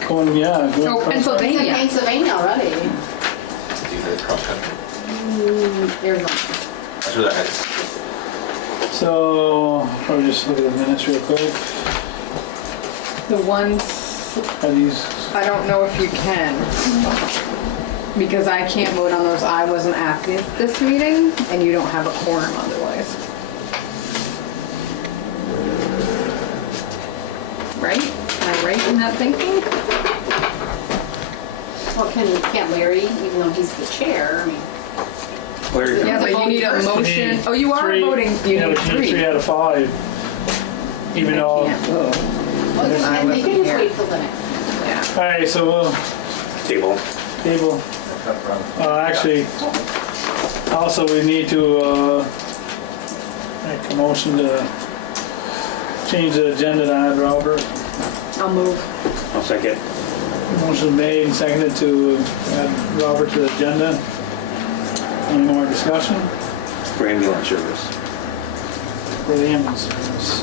York. Going, yeah. Going Oh, across- Pennsylvania. It's in Pennsylvania already. It's either cross country. Arizona. That's where that heads. So, I'll just look at the minutes real quick. The ones, Are these, I don't know if you can. Because I can't vote on those. I wasn't at this meeting, and you don't have a quorum otherwise. Right? Am I right in that thinking? Well, can't Larry, even though he's the chair, I mean, Larry, Yeah, but you need a motion. Oh, you are three- voting. You yeah, need but you need three. 3 out of 5. Even though, Can't vote. well, I they wasn't can just here. wait till the next. Yeah. alright, so we'll table. table. Actually, also we need to, make a motion to change the agenda to add Robert. I'll move. I'll second. Motion made and seconded to add Robert to the agenda. Any more discussion? For ambulance service. For the ambulance service.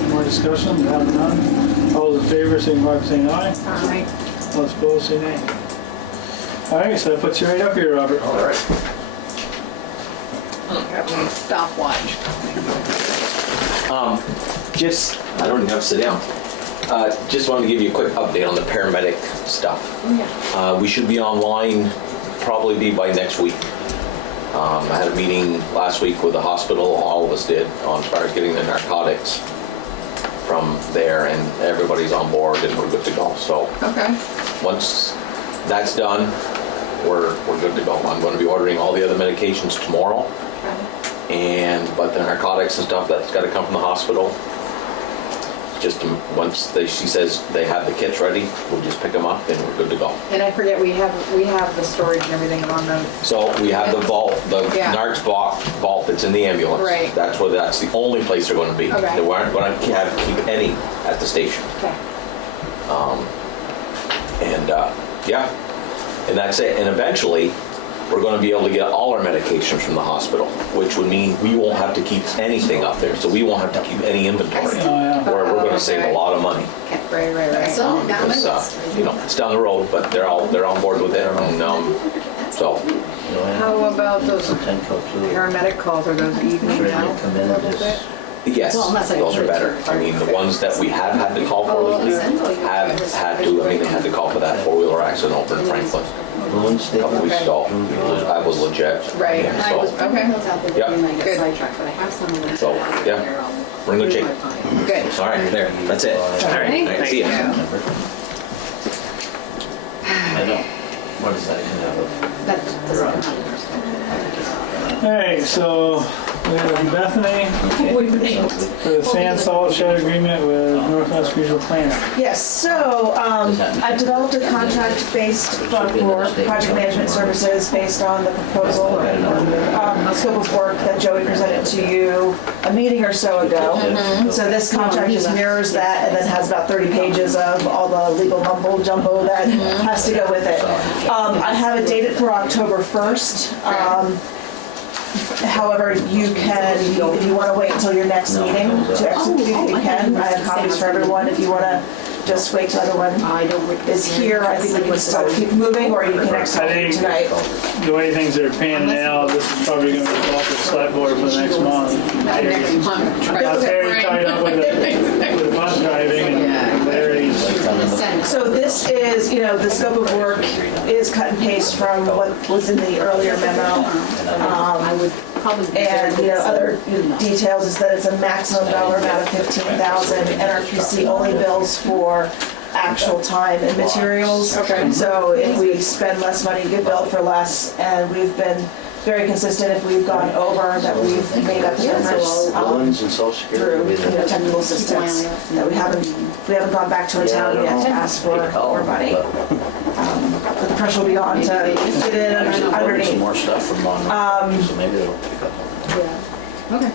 Any more discussion? Have none. All those in favor, signify by saying aye. Aye. All those opposed, say nay. Alright, so that puts you right up here, Robert. All right. Have a stopwatch. Just, I don't even have to sit down. Just wanted to give you a quick update on the paramedic stuff. We should be online, probably be by next week. I had a meeting last week with the hospital, all of us did, on as far as getting the narcotics from there, and everybody's on board and we're good to go. So Okay. once that's done, we're good to go. I'm going to be ordering all the other medications tomorrow. But the narcotics and stuff, that's got to come from the hospital. Just once she says they have the kits ready, we'll just pick them up and we're good to go. And I forget, we have the storage and everything on the, So we have the vault, the Yeah. Narcs vault that's in the ambulance. Right. That's the only place they're going to be. Okay. They weren't going to keep any at the station. okay. Yeah, and that's it. And eventually, we're going to be able to get all our medications from the hospital, which would mean we won't have to keep anything up there. So we won't have to keep any inventory. Where we're going to save a lot of money. Right. So, down my Because, list. it's down the road, but they're on board with it. And so, How about those paramedic calls, are those evening now a little bit? yes, Well, unless I those are put it better. to- I mean, the ones that we have had to call for lately have had to, they had to call for that 4-wheeler accident over in Franklin a couple weeks ago. That was legit. Right. And I was so, putting those out there, Yeah. and I Good. get sidetracked, but I have some of them. So, yeah. We're in good shape. Good. All right, there, that's it. All Thank right, see ya. I know. What is that? That doesn't come out. Alright, so we have Bethany for the sand salt shed agreement with Northwest Regional Planning. Yes, so I've developed a contract-based fund for project management services based on the proposal and scope of work that Joey presented to you a meeting or so ago. So this contract just mirrors that and then has about 30 pages of all the legal mumbo jumbo that has to go with it. I have it dated for October 1st. However, you can, if you want to wait until your next meeting to execute, you can. I have copies for everyone if you want to just wait till everyone is here. I think we can still keep moving, or you can execute tonight. The way things are panning out, this is probably going to be off the Selectboard for the next month. Next month. Terry's tied up with the bus driving and Larry's. So this is, the scope of work is cut and paste from what was in the earlier memo. I would probably. And, other details is that it's a maximum dollar amount of $15,000. NRPC only bills for actual time and materials. Okay. So if we spend less money, you get billed for less, and we've been very consistent if we've gone over, that we've made up the difference Loans and social through security. technical assistance, that we haven't gone back to a town yet to ask for more money. But the pressure will be on to get in Some underneath. more stuff from on, so maybe it'll pick up. Okay.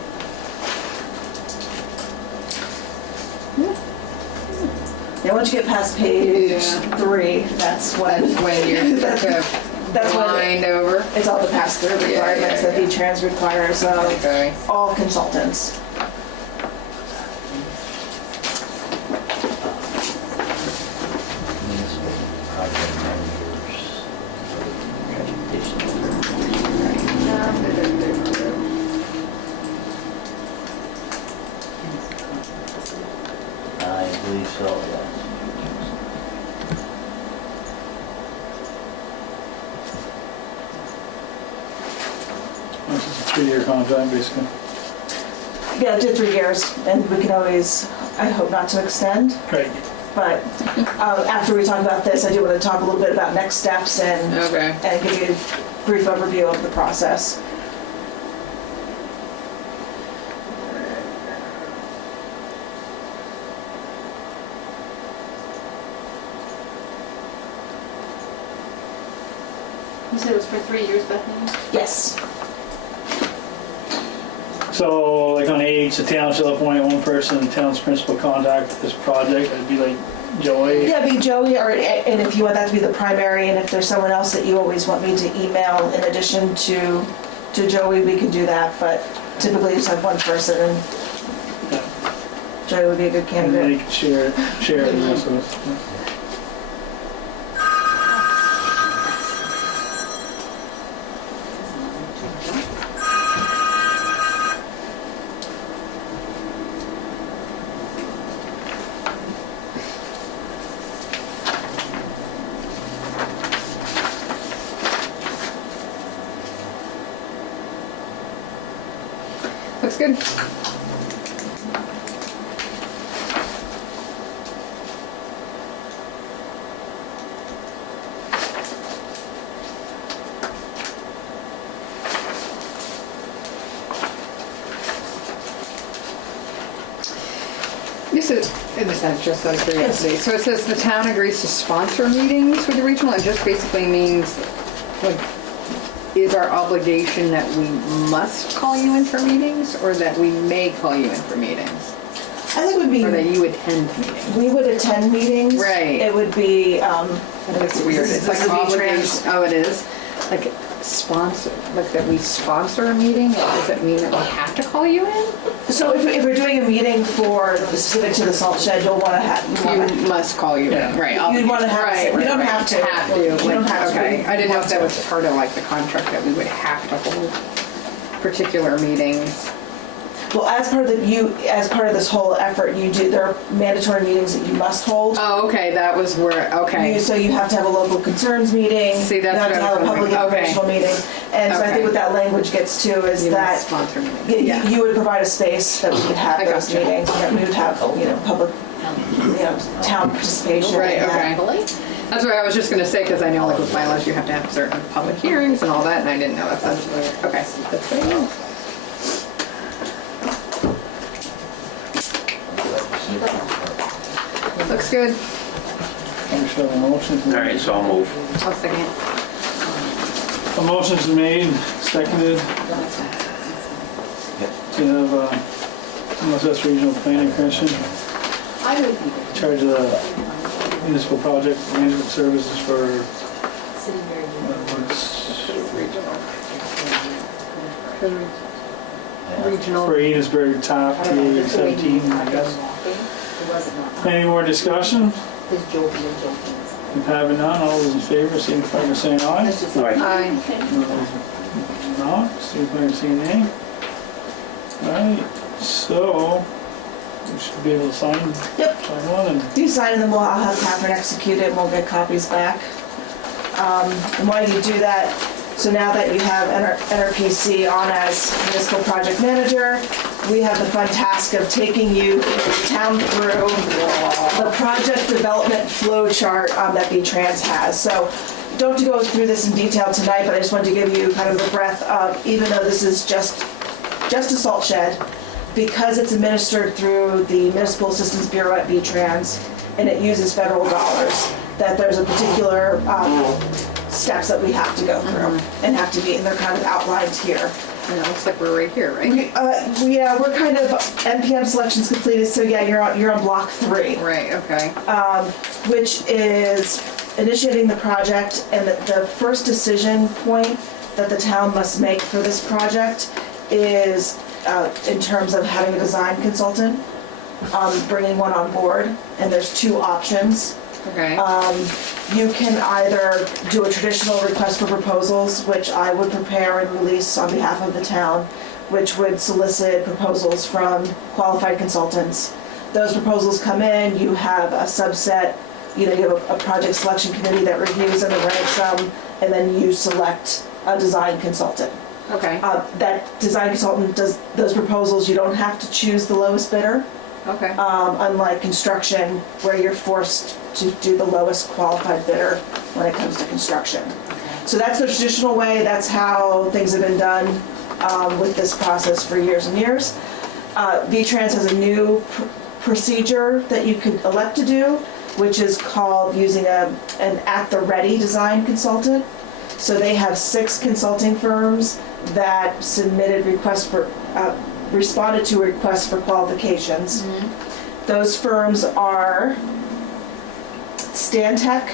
Yeah, once you get past page 3, that's when When you're that's when blind over. it's all the pass-through requirements that V-Trans requires of Okay. all consultants. This is a 3-year contract, basically. Yeah, do 3 years, and we can always, I hope not to extend, Great. but after we talk about this, I do want to talk a little bit about next steps and Okay. give you a brief overview of the process. You said it was for 3 years, Bethany? Yes. So, like on age, the town shall appoint one person, the town's principal contact for this project. It'd be like Joey. Yeah, be Joey, and if you want that to be the primary, and if there's someone else that you always want me to email in addition to Joey, we can do that, but typically just have one person, and Joey would be a good And candidate. they can share it with the rest of us. Looks good. This is just out of curiosity. So it says the town agrees to sponsor meetings with the regional. It just basically means, like, is our obligation that we must call you in for meetings, or that we may call you in for meetings, I think it would or that be, you attend meetings? we would attend meetings. Right. It would be, That's weird. It's like this would be obligation. Oh, it is. Like sponsor, like that we sponsor a meeting. Does it mean that we have to call you in? So if we're doing a meeting for specific to the salt shed, you'll want to have, You must call you in, right? You'd wanna have to- you don't have to. Have to. You like, don't have to. Okay. I didn't know if that was part of like the contract that we would have to hold particular meetings. well, as part of this whole effort, there are mandatory meetings that you must hold. Oh, okay. That was where. Okay. So you have to have a local concerns meeting. See, that's you have what to I have a was public wondering. Okay. informational meeting. And so I Okay. think what that language gets to is You that must sponsor meetings. y- you would provide a space that we would have I those gotcha. meetings, and that we would have, public, town participation. Right. in that. Okay. Really? That's what I was just gonna say, because I know like with bylaws you have to have certain public hearings and all that, and I didn't know that. Okay, that's good to know. Looks good. I'm sure the motion. All right, so I'll move. I'll second it. A motion's made, seconded. To have, Northwest Regional Planning Commission I would be in charge of the municipal project management services for, sitting there. Regional. for Enosburgh top to 17, I guess. Any more discussion? If having none, all those in favor, signify by saying aye. All right. Aye. All those not, signify by saying nay. Alright, so, we should be able to sign Yep. one and You sign and then I'll have Catherine execute it and we'll get copies back. And while you do that, so now that you have NRPC on as municipal project manager, we have the fun task of taking you town through the project development flow chart that V-Trans has. So don't have to go through this in detail tonight, but I just wanted to give you kind of the breadth of, even though this is just a salt shed, because it's administered through the Municipal Assistance Bureau at V-Trans, and it uses federal dollars, that there's a particular steps that we have to go through and have to meet, and they're kind of outlined here. And it looks like we're right here, right? Yeah, we're kind of, NPM selections completed, so yeah, you're on block 3. Right, okay. Which is initiating the project, and the first decision point that the town must make for this project is in terms of having a design consultant, bringing one on board, and there's 2 options. Okay. You can either do a traditional request for proposals, which I would prepare and release on behalf of the town, which would solicit proposals from qualified consultants. Those proposals come in, you have a subset, you have a project selection committee that reviews them and ranks them, and then you select a design consultant. Okay, That design consultant does those proposals. You don't have to choose the lowest bidder, okay. unlike construction where you're forced to do the lowest qualified bidder when it comes to construction. So that's the traditional way. That's how things have been done with this process for years and years. V-Trans has a new procedure that you could elect to do, which is called using an at-the-ready design consultant. So they have 6 consulting firms that submitted responded to requests for qualifications. Those firms are Stantec,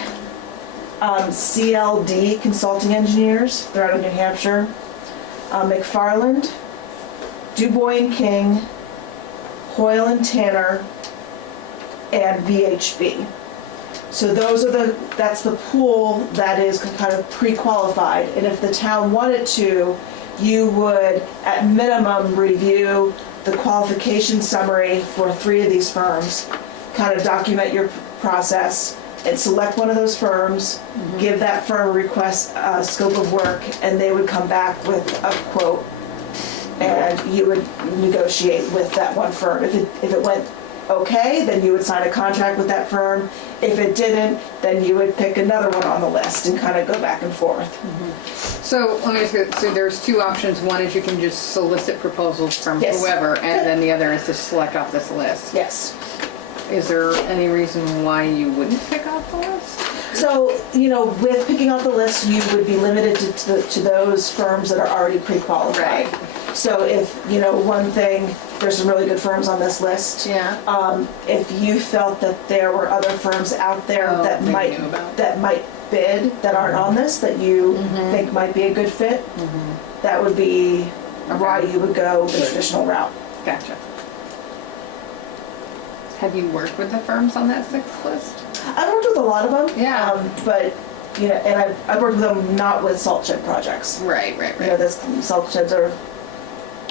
CLD Consulting Engineers, they're out of New Hampshire, McFarland, DuBois & King, Hoyle and Tanner, and VHB. So that's the pool that is kind of pre-qualified, and if the town wanted to, you would at minimum review the qualification summary for 3 of these firms, kind of document your process, and select one of those firms, give that firm a request scope of work, and they would come back with a quote, and you would negotiate with that one firm. If it went okay, then you would sign a contract with that firm. If it didn't, then you would pick another one on the list and kind of go back and forth. So let me ask you, so there's 2 options. One is you can just solicit proposals from Yes. whoever, and then the other is to select off this list. Yes. Is there any reason why you wouldn't pick off the list? So, with picking off the list, you would be limited to those firms that are already pre-qualified. Right. So if, one thing, there's some really good firms on this list. Yeah. If you felt that there were other firms out there Oh, that they might knew about. bid that aren't on this, that you think might be a good fit, that would be why you would go the traditional route. Gotcha. Have you worked with the firms on that 6th list? I've worked with a lot of them. Yeah. But, and I've worked with them not with salt shed projects. Right. This salt sheds are,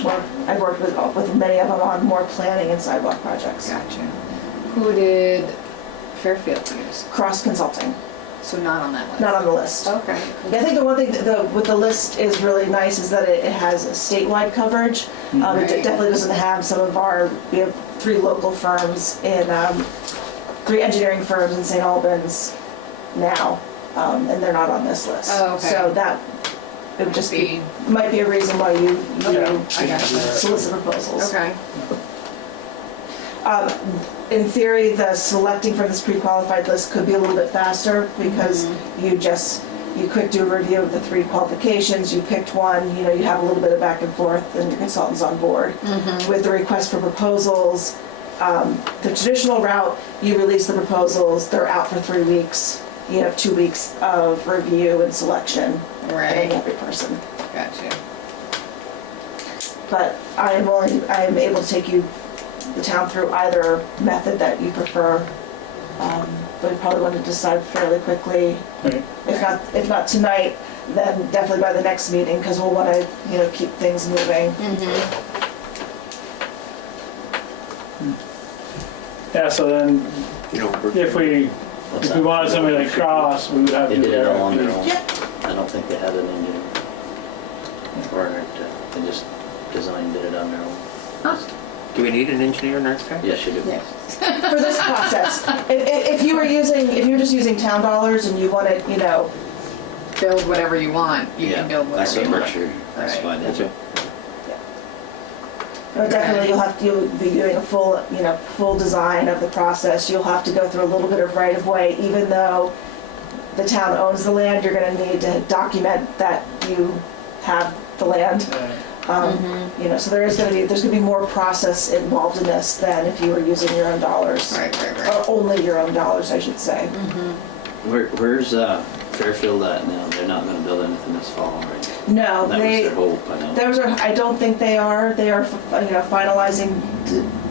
well, I've worked with many of them on more planning and sidewalk projects. Gotcha. Who did Fairfield use? Cross consulting, So not on that list? not on the list. Okay. I think the one thing with the list is really nice is that it has a statewide coverage. It Right. definitely doesn't have some of we have 3 local firms in, 3 engineering firms in St. Albans now, and they're not on this list. Oh, okay. So that, it would just might be a reason why you Okay, I gotcha. solicit proposals. Okay. In theory, the selecting from this pre-qualified list could be a little bit faster because you quick do a review of the 3 qualifications, you picked one, you have a little bit of back and forth, and your consultant's on board. With the request for proposals, the traditional route, you release the proposals, they're out for 3 weeks. You have 2 weeks of review and selection. Right. And every person. Gotcha. But I am able to take the town through either method that you prefer. But we probably want to decide fairly quickly. Right. If not tonight, then definitely by the next meeting, because we'll want to, keep things moving. Yeah, so then, if we wanted somebody like Cross, we would have They to. did it all on their own. Yeah. I don't think they had an engineer. Or they just designed it on their own. Do we need an engineer in our town? Yes, you do. Yes. For this process, if you were just using town dollars and you wanted, Build whatever you want. You Yeah, can build that's whatever what you want. Berkshire, that's Right. why they do. definitely you'll be doing a full design of the process. You'll have to go through a little bit of right of way, even though the town owns the land. You're going to need to document that you have the land. So there's going to be more process involved in this than if you were using your own dollars. Right. Or only your own dollars, I should say. Where's Fairfield at now? They're not gonna build anything this fall, right? No, That was their hope, I know. I don't think they are. They are, finalizing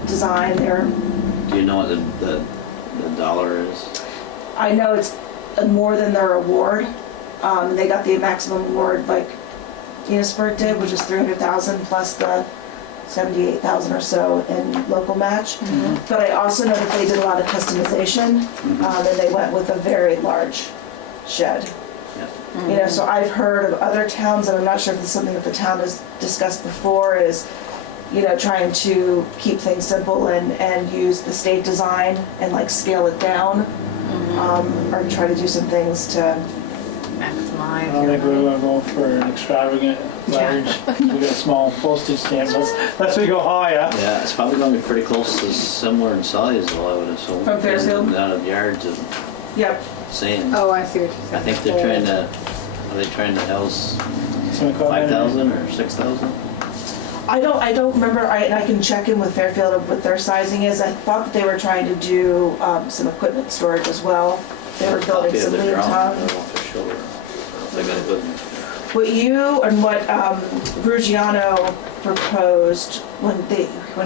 design. Do you know what the dollar is? I know it's more than their award. They got the maximum award like Enosburgh did, which is $300,000 plus the $78,000 or so in local match. But I also know that they did a lot of customization, and they went with a very large shed. Yeah. You know, so I've heard of other towns, and I'm not sure if it's something that the town has discussed before, is, you know, trying to keep things simple and use the state design and like scale it down, or try to do some things to, Maximize. I don't think we're gonna go for an extravagant large. We got a small postage stamp. Let's we go higher. Yeah, it's probably gonna be pretty close to similar in size, though, I would assume. From Fairfield? Out of yards of yep. sand. Oh, I see what you're saying. I think they're trying to, are they trying to house So we call that 5,000 or 6,000? I don't remember, I can check in with Fairfield of what their sizing is. I thought that they were trying to do some equipment storage as well. They were building Copy of some the lean drawing, top. I don't know if they're sure. They got a good one. What you and what Ruggiano proposed when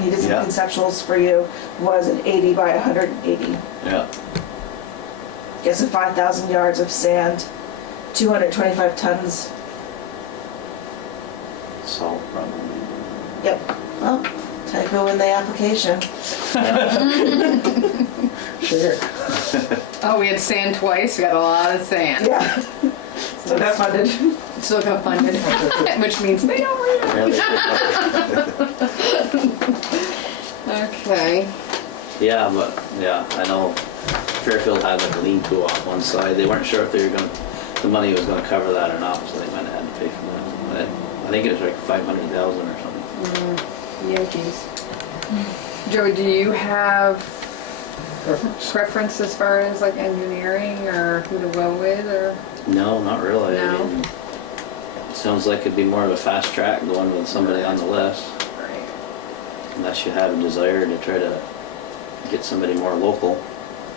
he did some Yeah. conceptuals for you was an 80 by 180. Yeah, Guess 5,000 yards of sand, 225 tons. salt probably. Yep. Well, typo in the application. Sure. Oh, we had sand twice, we got a lot of sand. Yeah. So that funded. Still got funded, which means they don't read it. Okay. Yeah, but, yeah, I know Fairfield had like a lean-to on one side. They weren't sure if they were gonna, the money was gonna cover that or not, so they might have had to pay for that. But I think it was like 500,000 or something. Yankees. Joey, do you have preference as far as like engineering or who to go with or? No, not really. I No? mean, it sounds like it'd be more of a fast track going with somebody on the list, Right. unless you have a desire to try to get somebody more local.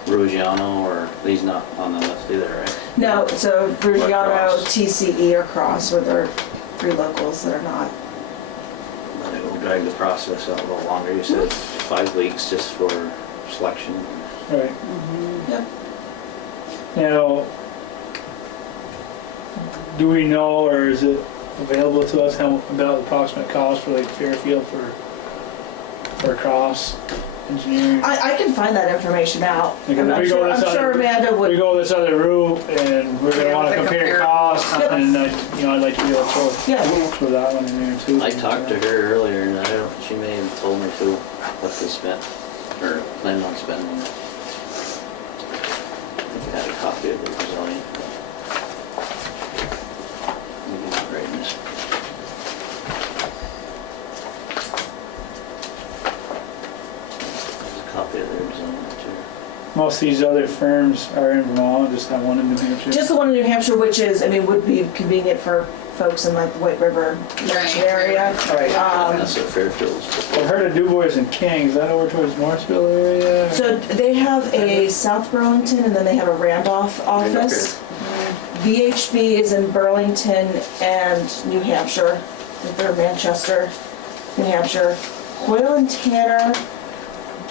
Ruggiano, or he's not on the list either, right? No, so Ruggiano, Cross. TCE, or Cross were their three locals that are not. But it will drag the process out a little longer. You said 5 weeks just for selection. Right. Yep. Now, do we know, or is it available to us how about the approximate cost for like Fairfield for cross engineering? I can find that information out. Because if I'm we go sure, this I'm sure other- Amanda We would. go this other route, and we're gonna Yeah, wanna like compare compare costs, Yep. and you know, I'd like to be able to Yeah. throw that one in there too. I talked to her earlier, and I don't, she may have told me too what they spent, or planned on spending. I think I had a copy of the design. Maybe not right in this. There's a copy of their design too. Most of these other firms are in Vermont, just that one in New Hampshire. Just the one in New Hampshire, which is, I mean, would be convenient for folks in like the White River Right. area. Right. That's what Fairfield's. I've heard of DuBois and King. Is that over towards Morrisville area? So they have a South Burlington and then they have a Randolph office. VHB is in Burlington and New Hampshire. I think they're Manchester, New Hampshire. Hoyle and Tanner,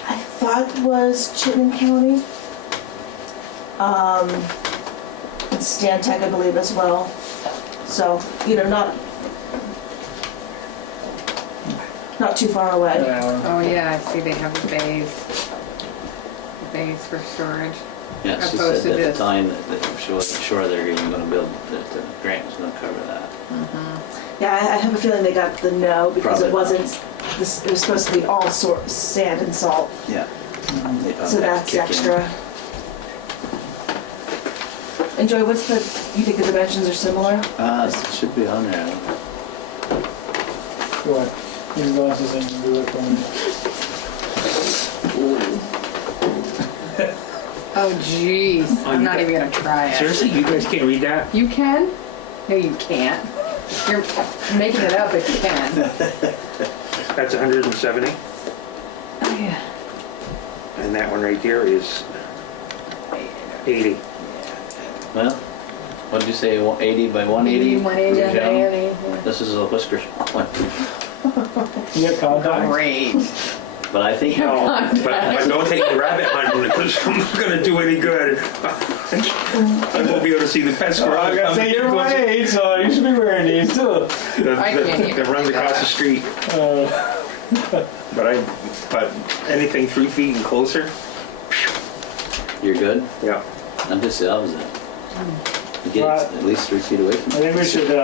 I thought was Chittenden County. And Stantec, I believe, as well. So, you know, not too far away. Oh, yeah, I see they have the bays for storage. Yeah, she Opposed said to at the this. time that she wasn't sure they were even gonna build, that the grant was gonna cover that. Yeah, I have a feeling they got the no because it Probably not. wasn't, it was supposed to be all sand and salt. Yeah. So that's extra. And Joy, what's the, you think the dimensions are similar? It should be on there. What? Your glasses and do it for me. Oh, jeez, I'm not even gonna try it. Seriously, you guys can't read that? You can? No, you can't. You're making it up if you can. That's 170, Oh, yeah. and that one right there is 80. Well, what did you say, 80 by 180? 80, 180, Ruggiano? 180. This is a whisker one. You got contacts? Great. But I think, No, but don't take the rabbit hunting because I'm not gonna do any good. I won't be able to see the pet squirrel. I gotta say your way, so you should be wearing these too. I can't even That runs across the street. But anything 3 feet and closer, you're good? yeah. I'm just the opposite. to get it at least 3 feet away from I it. think we should, you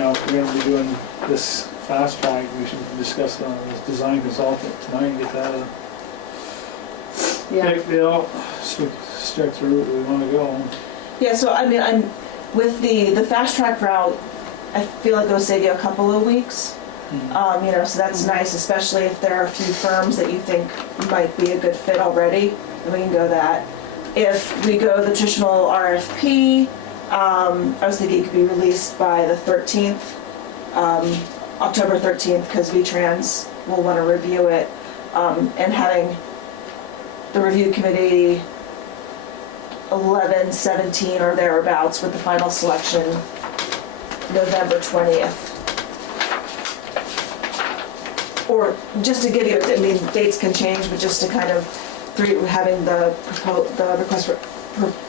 know, if we're gonna be doing this fast track, we should discuss this design consultant tonight and get that, Yeah. picked out, so we can start the route we wanna go. Yeah, so I mean, I'm, with the fast track route, I feel like it'll save you a couple of weeks. You know, so that's nice, especially if there are a few firms that you think might be a good fit already, then we can go that. If we go the traditional RFP, I was thinking it could be released by the 13th, October 13th, because V-Trans will want to review it, and having the review committee 11, 17 or thereabouts with the final selection November 20th. Or just to give you, I mean, dates can change, but just to kind of, having the request for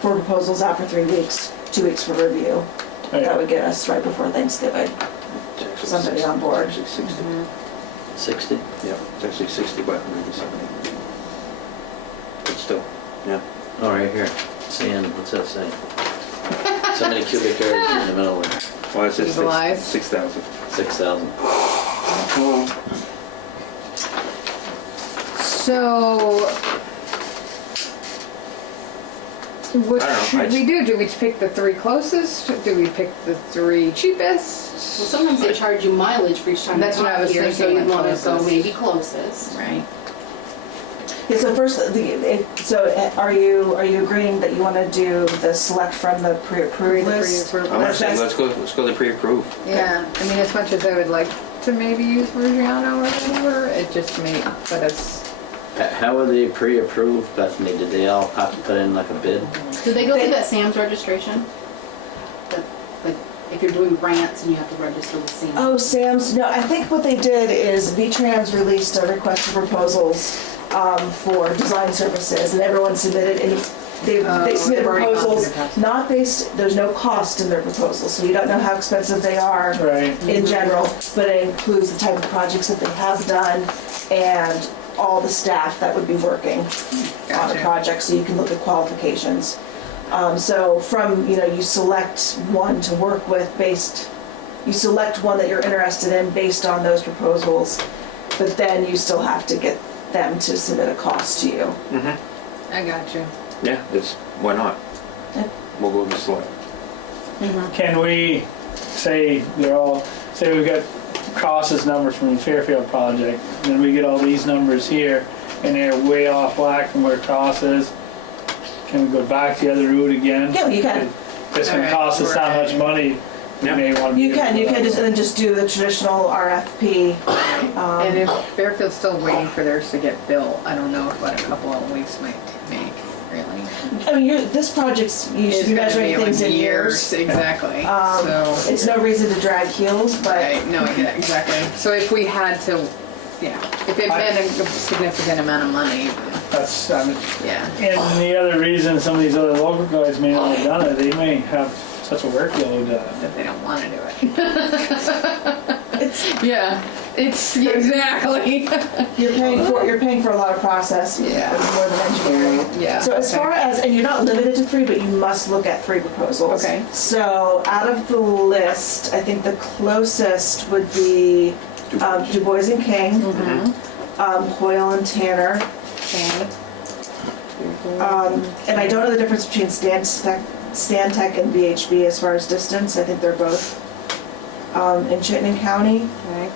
proposals out for 3 weeks, 2 weeks for review. That would get us right before Thanksgiving, somebody on board. Actually 60. 60? Yeah, it's actually 60, but maybe 70. But still, yeah. Oh, right here. Sand, what's that say? So many cubic yards in the middle there. Well, it says Stabilized. 6,000. 6,000. So, what I don't know, should we do? Do we pick the 3 closest? Do we pick the 3 cheapest? Well, sometimes they charge you mileage for each time you That's what I come was here, so thinking, you like want to go closest. maybe closest. Right. Yeah, so first, are you agreeing that you want to do the select from the pre-approved list? I'm gonna say, let's go the pre-approved. Yeah, I mean, as much as I would like to maybe use Virgiano or whatever, it just may put us. How are they pre-approved, Bethany? Did they all have to put in like a bid? Do they go through that SAM's registration? Like, if you're doing grants and you have to register with SAM? Oh, Sam's, no, I think what they did is V-Trans released a request for proposals for design services, and everyone submitted, and they submitted they've already gone through proposals, the process. not based, there's no cost in their proposals, so you don't know how expensive they are Right. in general, but it includes the type of projects that they have done and all the staff that would be working on the Gotcha. project, so you can look at qualifications. So from, you know, you select one to work with you select one that you're interested in based on those proposals, but then you still have to get them to submit a cost to you. I got you. Yeah, why not? Yeah. We'll go this way. Can we say say we got Cross's numbers from the Fairfield project, and then we get all these numbers here, and they're way off whack from where Cross is? Can we go back the other route again? Yeah, you can. It's gonna Alright, cost us that much money. We Yeah. may wanna You be can able to- just do the traditional RFP. And if Fairfield's still waiting for theirs to get built, I don't know what a couple of weeks might make, really. I mean, this project's, you should It's be gonna measuring be like things in years. Exactly, So so. it's no reason to drag heels, but Right, no, yeah, exactly. So if we had to, yeah, if it meant a significant amount of money, That's, yeah. and the other reason some of these other local guys may not have done it, they may have such a workload, That they don't want to do it. Yeah, it's, exactly. you're paying for a lot of process, Yeah. more than engineering. Yeah. So as okay. far as, and you're not limited to 3, but you must look at 3 proposals. Okay. So out of the list, I think the closest would be Du Bois and King, Hoyle and Tanner. Okay. And I don't know the difference between Stantec and VHB as far as distance. I think they're both in Chittenden County. Okay.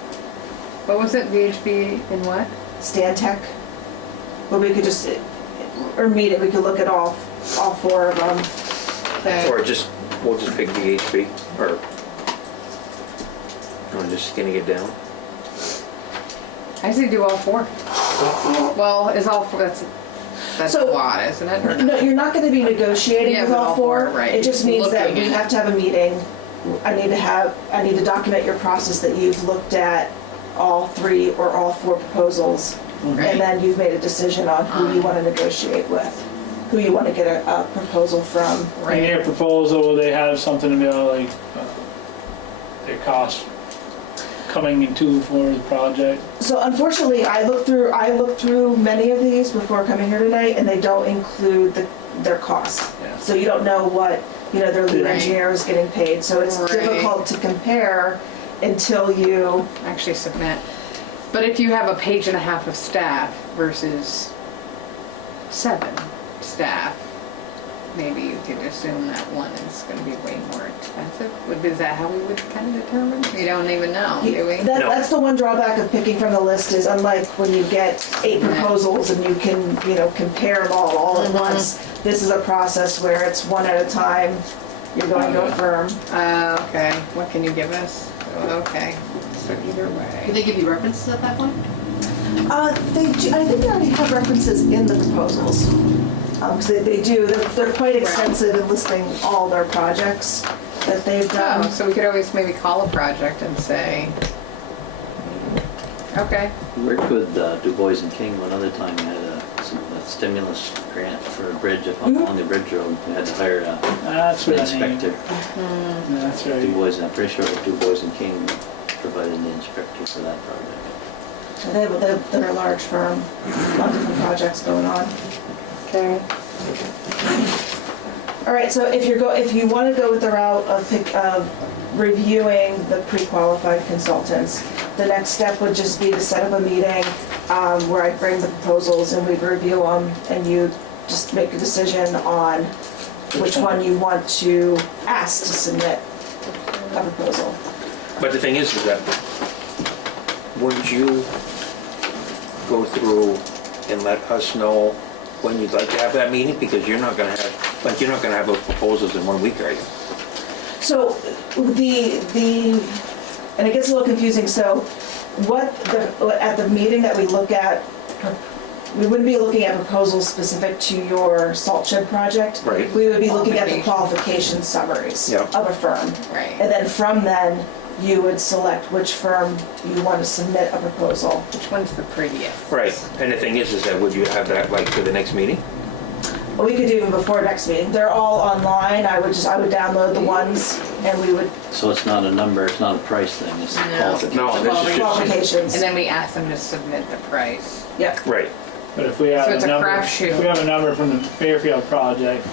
What was it, VHB in what? Stantec. But we could just, or meet it, we could look at all 4 of them. Okay. Or we'll just pick the HB, or I'm just skinning it down. I say do all 4. Well, is all 4, that's So- a lot, isn't it? Or No, you're not gonna be negotiating Yeah, with with all all 4. four, right. It just means that Looking we at- have to have a meeting. I need to document your process that you've looked at all 3 or all 4 proposals. Right. And then you've made a decision on who you wanna negotiate with, who you wanna get a proposal from. in their proposal, will they have something about like their cost coming into for the project? So unfortunately, I looked through many of these before coming here today, and they don't include their cost. Yeah. So you don't know what, their lead Right. engineer is getting paid. So it's Right. difficult to compare until you, Actually submit. But if you have a page and a half of staff versus 7 staff, maybe you could assume that one is gonna be way more expensive. Is that how we would kind of determine? We don't even know, do we? that's the one drawback of picking from the list is unlike when you get 8 proposals and you can, compare them all at once. This is a process where it's one at a time. You're going to a firm. Okay, what can you give us? Okay, so either Do way. they give you references at that point? I think they already have references in the proposals. Because they do, they're quite extensive in listing all their projects that they've Oh, done. so we could always maybe call a project and say, okay, Worked with Du Bois and King one other time. We had a stimulus grant for a bridge up on the bridge road. We had to hire That's an what I mean. inspector. That's Du right. Bois, I'm pretty sure Du Bois and King provided the inspector for that project. So they're a large firm, a lot of different projects going on. okay. All right, so if you want to go with the route of reviewing the pre-qualified consultants, the next step would just be to set up a meeting where I'd bring the proposals and we'd review them and you'd just make a decision on which one you want to ask to submit a proposal. But the thing is that wouldn't you go through and let us know when you'd like to have that meeting? Because you're not gonna have those proposals in 1 week, are you? So and it gets a little confusing, so at the meeting that we look at, we wouldn't be looking at proposals specific to your salt shed project. Right. We would be looking at the qualification summaries Yeah. of a firm. Right. And then from then, you would select which firm you want to submit a proposal. Which one's the prettiest? Right. And the thing is that would you have that like for the next meeting? Well, we could do even before next meeting. They're all online. I would download the ones and we would, So it's not a number, it's not a price thing, it's No. qualification. No, this is just, qualifications. And then we ask them to submit the price. Yep. right. But if we have So it's a a number, crapshoot. if we have a number from the Fairfield project,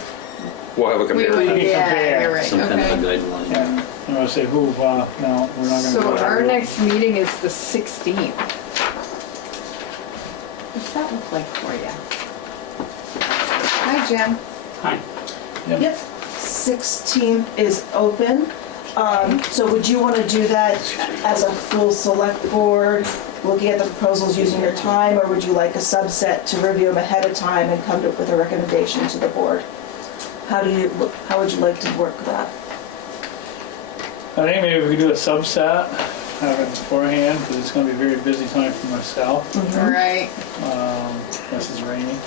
We'll have a We comparison. would, yeah, compare you're right, Some kind of a okay. guideline. yeah, I'm gonna say, no, we're not gonna go So that our route. next meeting is the 16th. What's that look like for you? Hi, Jim. Yep. 16th is open. So would you want to do that as a full select board, looking at the proposals using your time, or would you like a subset to review them ahead of time and come up with a recommendation to the board? How would you like to work that? I think maybe we could do a subset, have it beforehand, because it's gonna be a very busy time for myself, All right. unless it's raining.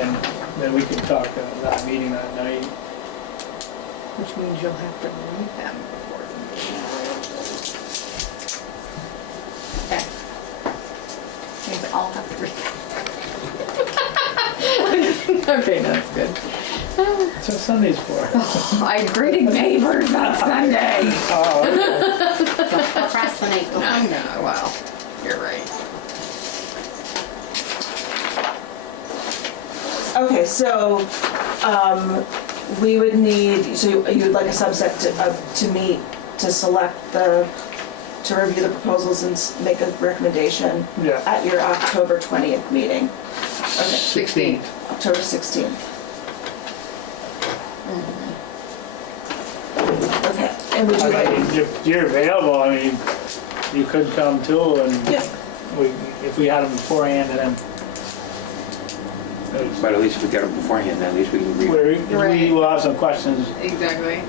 And then we can talk at that meeting that night. Which means you'll have to read them before. Okay. Means I'll have to read them. Okay, no, that's good. That's what Sunday's for. I'm greeting neighbors on Sunday. Oh, okay. Procrastinate. I know, well, you're right. Okay, so we would need, so you would like a subset to meet, to select to review the proposals and make a recommendation Yeah. at your October 20th meeting. Okay, 16th. October 16th. Okay, and would you I like, mean, if you're available, I mean, you could come too, and yeah, if we had them beforehand, and then But at least if we get them beforehand, then at least we can read. we Right. will have some questions. Exactly.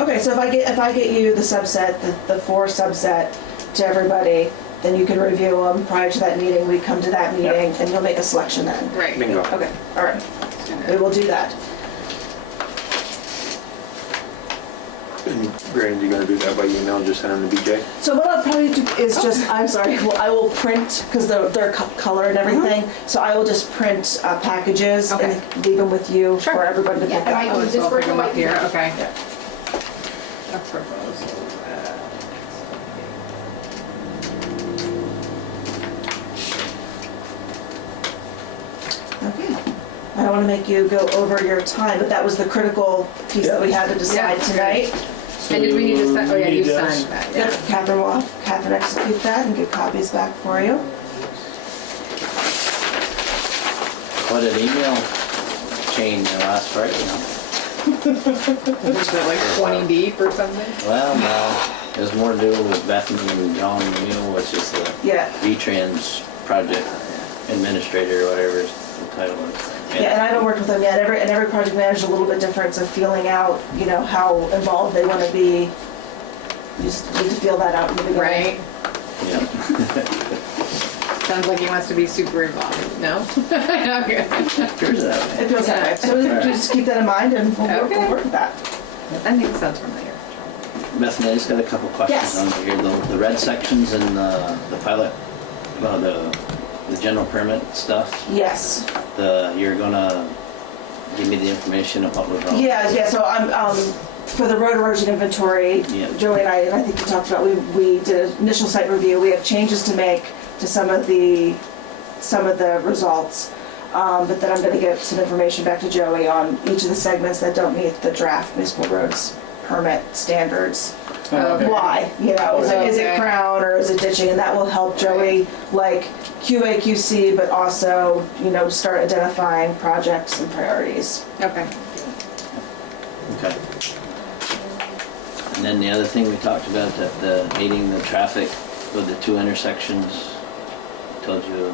okay, so if I get you the subset, the 4 subset to everybody, then you can review them prior to that meeting, we come to that meeting, and you'll make a selection then. Right. Bingo. Okay, all right, we will do that. And Brandon, you're gonna do that by email, just send them to BJ? So what I'll probably do is just, I'm sorry, well, I will print, because they're colored and everything, so I will just print packages Okay. and leave them with you Sure. for everybody to Yeah, pick and up. I Oh, can so just I'll work pick them my up here, okay. Yeah. A proposal. Okay. I don't want to make you go over your time, but that was the critical piece that we had to decide Yeah. tonight. And did we need to sign, oh yeah, you Need this. signed that, Yep, yeah. Catherine will have Catherine execute that and get copies back for you. Quite an email chain the last Friday, huh? Was it like 20 deep or something? Well, no, it was more to do with Bethany and John Mule, which is the Yeah. V-Trans project administrator, or whatever the title is. Yeah, and I haven't worked with them yet. Every project manager is a little bit different, so feeling out, you know, how involved they want to be. You just need to feel that out in the beginning. Right? Yeah. Sounds like he wants to be super involved, no? Okay. Appears that way. It feels that way. So just keep that in mind and we'll Okay. work with that. I think it sounds familiar. Bethany, I just got a couple questions Yes. on here. The red sections and the pilot, the general permit stuff, Yes. you're gonna give me the information of what was wrong? Yeah, so I'm, for the road erosion inventory, Yeah. Joey and I think we talked about, we did an initial site review. We have changes to make to some of the results. But then I'm gonna get some information back to Joey on each of the segments that don't meet the draft municipal roads permit standards. Okay. Why, you know, is it Okay. crown or is it ditching? And that will help Joey, like QA, QC, but also, you know, start identifying projects and priorities. Okay. Okay. And then the other thing we talked about at the meeting, the traffic with the two intersections, told you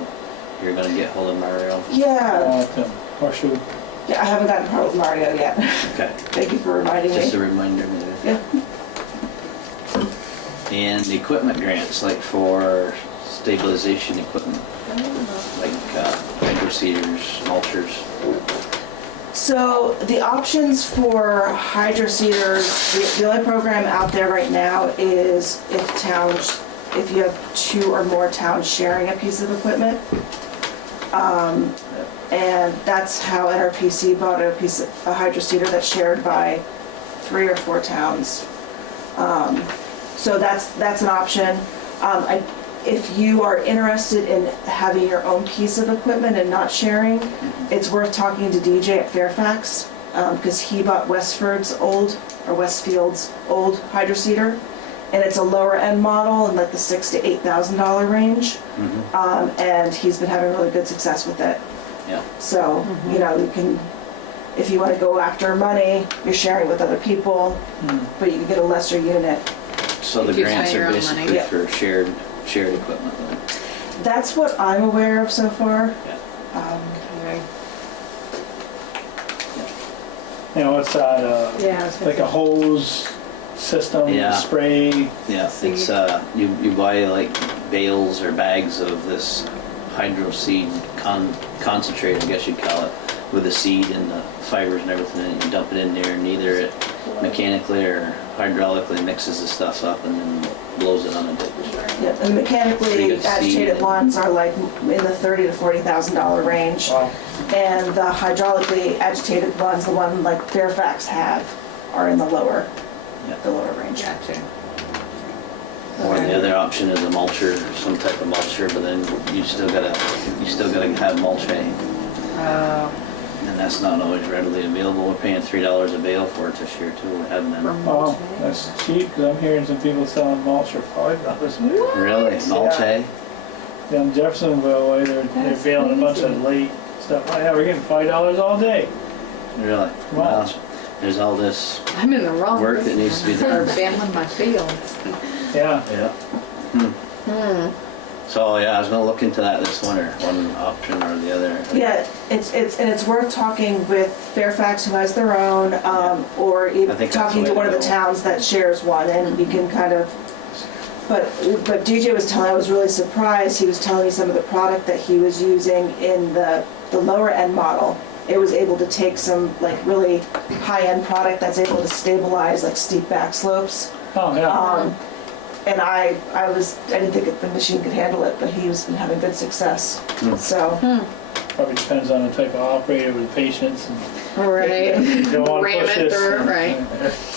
you're gonna get hold of Mario. Yeah, Horseshoe. yeah, I haven't gotten part with Mario yet. Okay, Thank you for reminding just a me. reminder maybe. Yeah. And the equipment grants, like for stabilization equipment, like hydro seeders, mulchers. So the options for hydro seeders, the only program out there right now is if you have 2 or more towns sharing a piece of equipment. And that's how NRPC bought a hydro seeder that's shared by 3 or 4 towns. So that's an option. If you are interested in having your own piece of equipment and not sharing, it's worth talking to DJ at Fairfax, because he bought Westfield's old hydro seeder, and it's a lower end model in like the $6,000 to $8,000 range, and he's been having really good success with it. Yeah. So, you know, you can, if you want to go after money, you're sharing with other people, but you can get a lesser unit. So the If you grants spend your are own basically money. Yeah. for shared equipment then? That's what I'm aware of so far. Yeah. Okay. You know, what's that, Yeah, I was like a thinking. hose system, Yeah. spray? Yeah, it's, you buy like bales or bags of this hydro seed concentrate, I guess you'd call it, with the seed and the fibers and everything, and you dump it in there, and either it mechanically or hydraulically mixes the stuff up and then blows it on a ditch. Yeah, and Pretty mechanically good seed. agitated ones are like in the $30,000 to $40,000 range. Wow. And the hydraulically agitated ones, the one like Fairfax have, are in the lower range. Gotcha. Or the other option is a mulcher, some type of mulcher, but then you still gotta have mulch hay. And that's not always readily available. We're paying $3 a bale for it this year too. We haven't been. Oh, that's cheap, because I'm hearing some people selling mulch for $5. Really? Mulch hay? Down Jeffersonville, way they're That's baling a bunch of crazy. late stuff. Oh yeah, we're getting $5 all day. Really? Mulch. Well, there's all this. I'm in the wrong Work that needs to be done. Or battling my fields. Yeah. Yeah. So yeah, I was gonna look into that this winter, one option or the other. Yeah, it's worth talking with Fairfax, who has their own, or I even think that's talking the to way one to of the go. towns that shares one, and you can kind of, but DJ was telling, I was really surprised, he was telling me some of the product that he was using in the lower end model. It was able to take some like really high-end product that's able to stabilize like steep back slopes. Oh, yeah. And I didn't think the machine could handle it, but he's been having good success. So, Probably depends on the type of operator with patience and Right. you don't want to Ram push it this. through, right.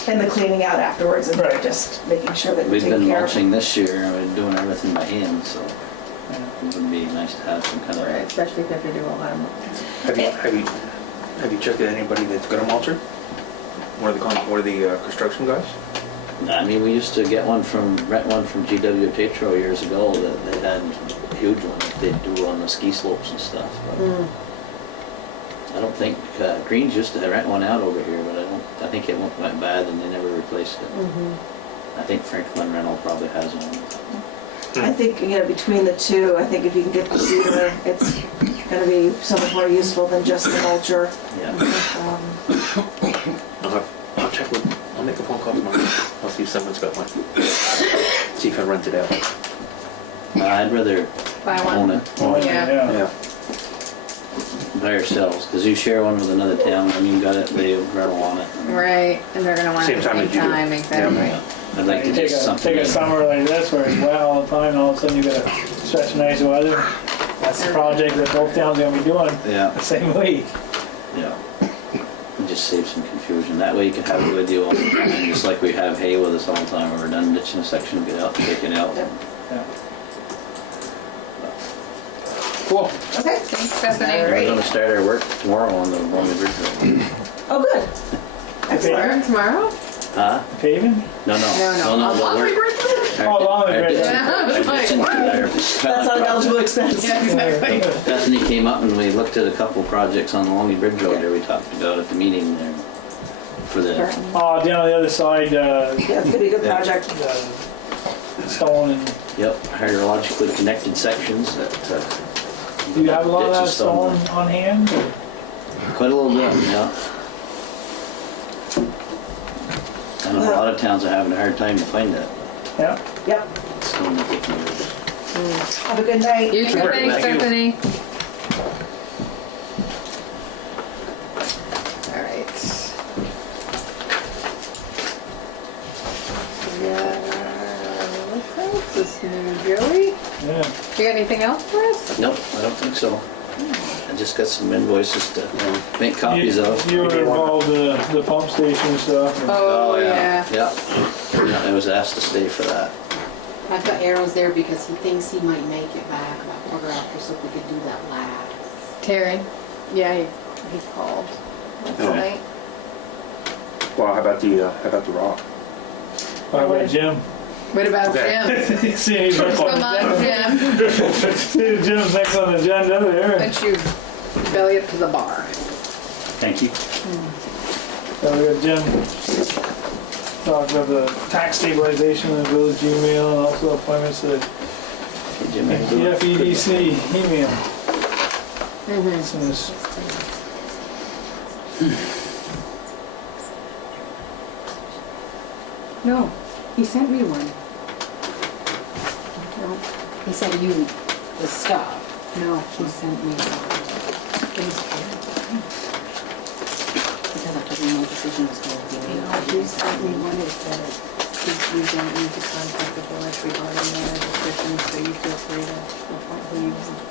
and the cleaning out afterwards and Right. just making sure that we We've take been care of mulching this year. I've been doing everything by hand, so it would be nice to have some kind Right, of. especially if you do a lot of mulch. Have you Have you checked with anybody that's got a mulcher? One of the construction guys? I mean, we used to rent one from GW Tetro years ago, that they had huge ones they'd do on the ski slopes and stuff. But I don't think, Greens used to rent one out over here, but I think it went bad and they never replaced it. I think Franklin Rental probably has one. I think, between the two, I think if you can get the cedar, it's gonna be so much more useful than just the mulcher. Yeah. I'll check with, I'll make a phone call tomorrow. I'll see if someone's got one. See if I rent it out. I'd rather Buy one. own it. Yeah. Yeah. By yourselves, because you share one with another town and you got it, they rental on it. Right, and they're gonna want it Same at the time same as you do. time, exactly. Yeah. I'd like to You do take something. a summer like this where it's wet all the time, and all of a sudden you got a stretch of nice weather. That's the project that both towns are gonna be doing Yeah, the same week. yeah. And just save some confusion. That way you can have it with you all the time, just like we have hay with us all the time. When we're done ditching a section, get out, take it out. Yep. Yeah. Cool. Okay. Thanks, Stephanie. We're gonna start our work tomorrow on the Lonely Bridge Road. Oh, good. Excellent. Start tomorrow? Huh? Paving? No. On Lonely Bridge? Oh, Lonely Bridge. That's not an eligible expense. Yeah, exactly. Bethany came up and we looked at a couple projects on the Lonely Bridge Road there we talked about at the meeting there for the, Oh, down on the other side, Yeah, it's gonna be a good project. stone and, yep, hydrologically connected sections that, do you have a lot of that ditches stone on hand? quite a little bit, yeah. I know a lot of towns are having a hard time to find that Yeah. Yep. stone that they can use. Have a good night. You too, Sure, thanks, thank you. Stephanie. All right. Yeah, this new Joey. Yeah. You got anything else for us? Nope, I don't think so. I just got some invoices to make copies of. You were involved in the pump station stuff. Oh, yeah. Yeah, I was asked to stay for that. I've got arrows there because he thinks he might make it back about quarter after, so if we could do that last. Terry. Yeah, he called last Oh. night. Well, how about the rock? How about Jim? What about Okay. Jim? See, he's next Come on on, Jim. the Jim's next on the agenda there. Let you belly up to the bar. Thank you. So we got Jim talk about the tax stabilization of the village email and also appointments to the Okay, Jim, I can do it. FEDC email. Some of this- No, he sent me one. He sent you the stuff. No, he sent me one. Because I told him no decision was going to be made. He sent me one that said, we don't need to contact the village regarding their decisions, so you feel free to appoint who you want.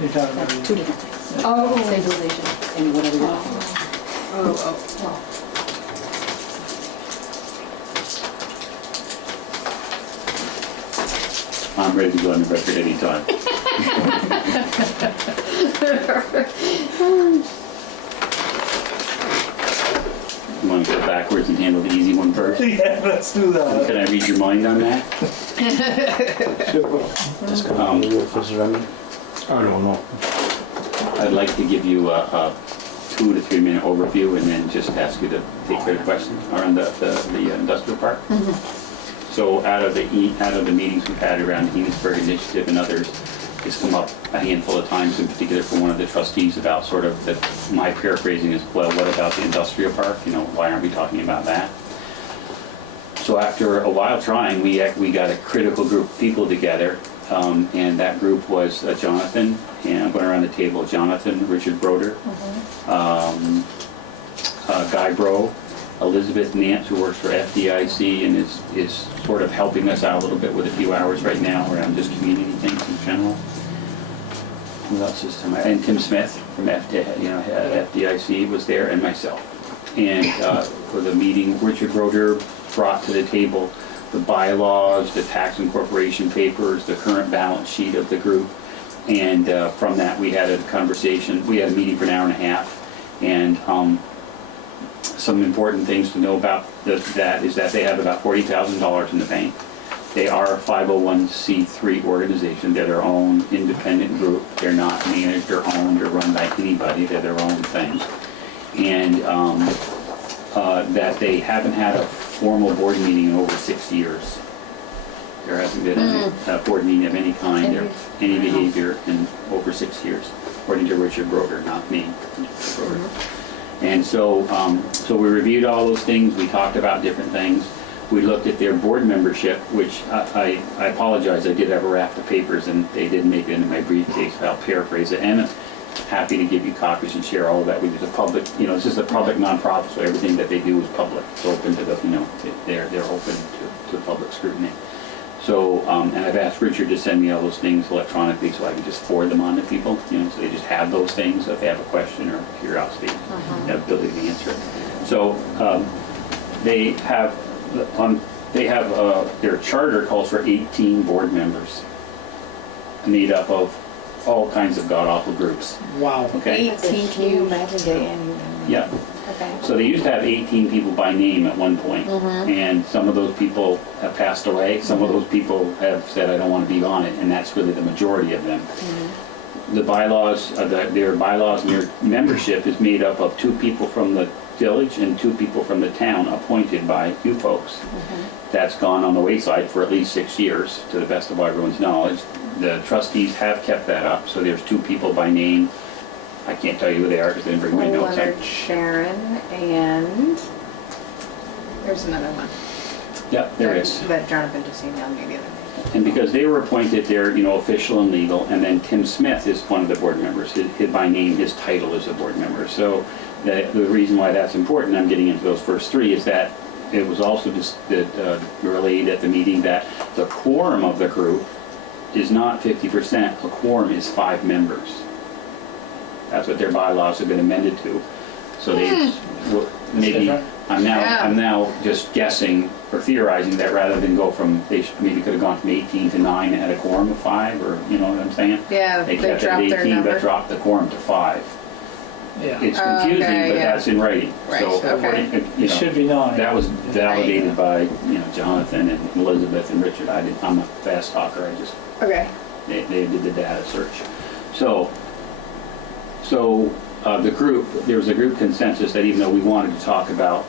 You're talking about Two different things. Oh. Stabilization and whatever you're talking about. Oh. I'm ready to go on the record anytime. You want to go backwards and handle the easy one first? Yeah, let's do that. Can I read your mind on that? Just Um, gonna do it for Remy. I don't know. I'd like to give you a 2 to 3 minute overview and then just ask you to take care of questions around the industrial park. So out of the meetings we've had around the Enosburgh initiative and others, it's come up a handful of times, in particular from one of the trustees, about sort of my paraphrasing is, well, what about the industrial park? You know, why aren't we talking about that? So after a while trying, we got a critical group of people together, and that group was Jonathan, and I'm going around the table, Jonathan, Richard Broder, Guy Bro, Elizabeth Nance, who works for FDIC and is sort of helping us out a little bit with a few hours right now around just community things in general. Who else is there? And Tim Smith from FDIC was there, and myself. And for the meeting, Richard Broder brought to the table the bylaws, the tax incorporation papers, the current balance sheet of the group, And from that, we had a conversation, we had a meeting for an hour and a half, and some important things to know about that is that they have about $40,000 in the bank. They are a 501c3 organization. They're their own independent group. They're not managed or owned or run by anybody. They're their own thing. And that they haven't had a formal board meeting in over 6 years. There hasn't been a board meeting of any kind or any behavior in over 6 years, according to Richard Broder, not me. Broder. And so, so we reviewed all those things. We talked about different things. We looked at their board membership, which I apologize, I did have a raft of papers and they didn't make it into my briefcase, but I'll paraphrase it. And I'm happy to give you copies and share all of that. We did a public, this is a public nonprofit, so everything that they do is public. It's open to the, they're open to public scrutiny. So, and I've asked Richard to send me all those things electronically so I can just forward them on to people, so they just have those things. So if they have a question or curiosity, they have the ability to answer it. So, they have their charter calls for 18 board members, made up of all kinds of god-awful groups. Wow. Okay? 18, can you imagine getting? Yeah. Okay. So they used to have 18 people by name at one point, and some of those people have passed away. Some of those people have said, I don't want to be on it, and that's really the majority of them. The bylaws, their bylaws and their membership is made up of 2 people from the village and 2 people from the town appointed by you folks. That's gone on the wayside for at least 6 years, to the best of everyone's knowledge. The trustees have kept that up, so there's 2 people by name. I can't tell you who they are because I didn't bring my notes Leonard in. Sharon, and there's another one. Yep, there is. That Jonathan just emailed me the other day. And because they were appointed, they're official and legal. And then Tim Smith is one of the board members. His by name, his title is a board member. So the reason why that's important, I'm getting into those first 3, is that it was also just relayed at the meeting that the quorum of the group is not 50%. A quorum is 5 members. That's what their bylaws have been amended to. So they maybe I'm now just guessing or theorizing that rather than go from maybe could have gone from 18 to 9 and had a quorum of 5, or you know what I'm saying? Yeah, they they kept it dropped at their 18 number. but dropped the quorum to 5. Yeah. It's confusing, but that's in writing. Right, So okay. It should be 9. that was validated by Jonathan and Elizabeth and Richard. I'm a fast talker. I just they did the data search. So the group, there was a group consensus that even though we wanted to talk about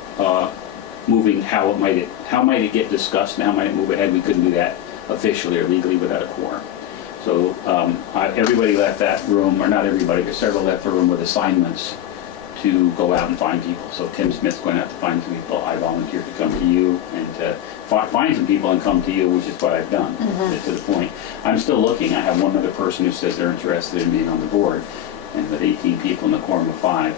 moving how might it get discussed and how might it move ahead, we couldn't do that officially or legally without a quorum. So everybody left that room, or not everybody, but several left the room with assignments to go out and find people. So Tim Smith's going out to find some people. I volunteered to come to you and to find some people and come to you, which is what I've done to the point. I'm still looking. I have one other person who says they're interested in being on the board, and with 18 people in the quorum of 5.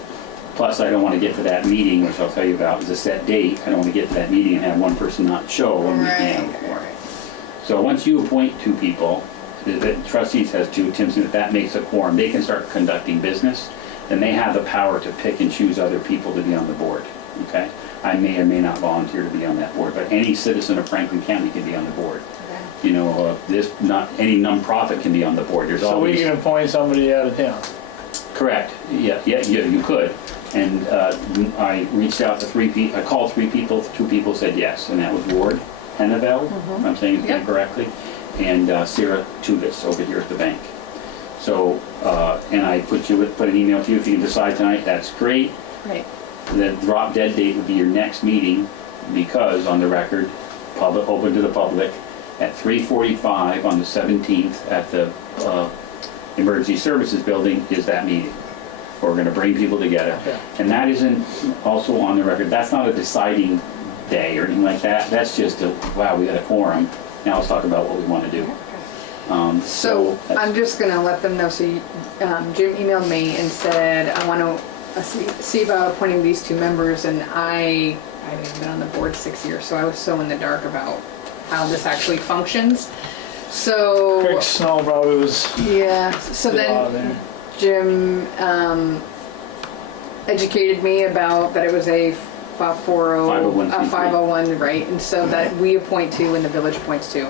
Plus, I don't want to get to that meeting, which I'll tell you about, is a set date. I don't want to get to that meeting and have one person not show when we can't have a quorum. So once you appoint 2 people, the trustees has 2, Tim Smith, that makes a quorum. They can start conducting business, then they have the power to pick and choose other people to be on the board, okay? I may or may not volunteer to be on that board, but any citizen of Franklin County can be on the board. Not any nonprofit can be on the board. There's So always... we can appoint somebody out of town. Correct. Yeah, you could. And I reached out to 3 people. I called 3 people. 2 people said yes, and that was Ward Hennevel, if I'm saying his name correctly, and Sarah Tubis over here at the bank. So, and I put an email to you. If you can decide tonight, that's great. Right. The drop dead date would be your next meeting, because on the record, open to the public, at 3:45 on the 17th at the Emergency Services Building is that meeting. We're going to bring people together. Okay. And that isn't also on the record. That's not a deciding day or anything like that. That's just wow, we got a quorum. Now let's talk about what we want to do. So I'm just going to let them know. So Jim emailed me and said, I want to see about appointing these 2 members, and I haven't been on the board 6 years, so I was so in the dark about how this actually functions. So Craig Snow probably was so then Jim educated me about that it was a 501, right? And so that we appoint 2 and the village appoints 2.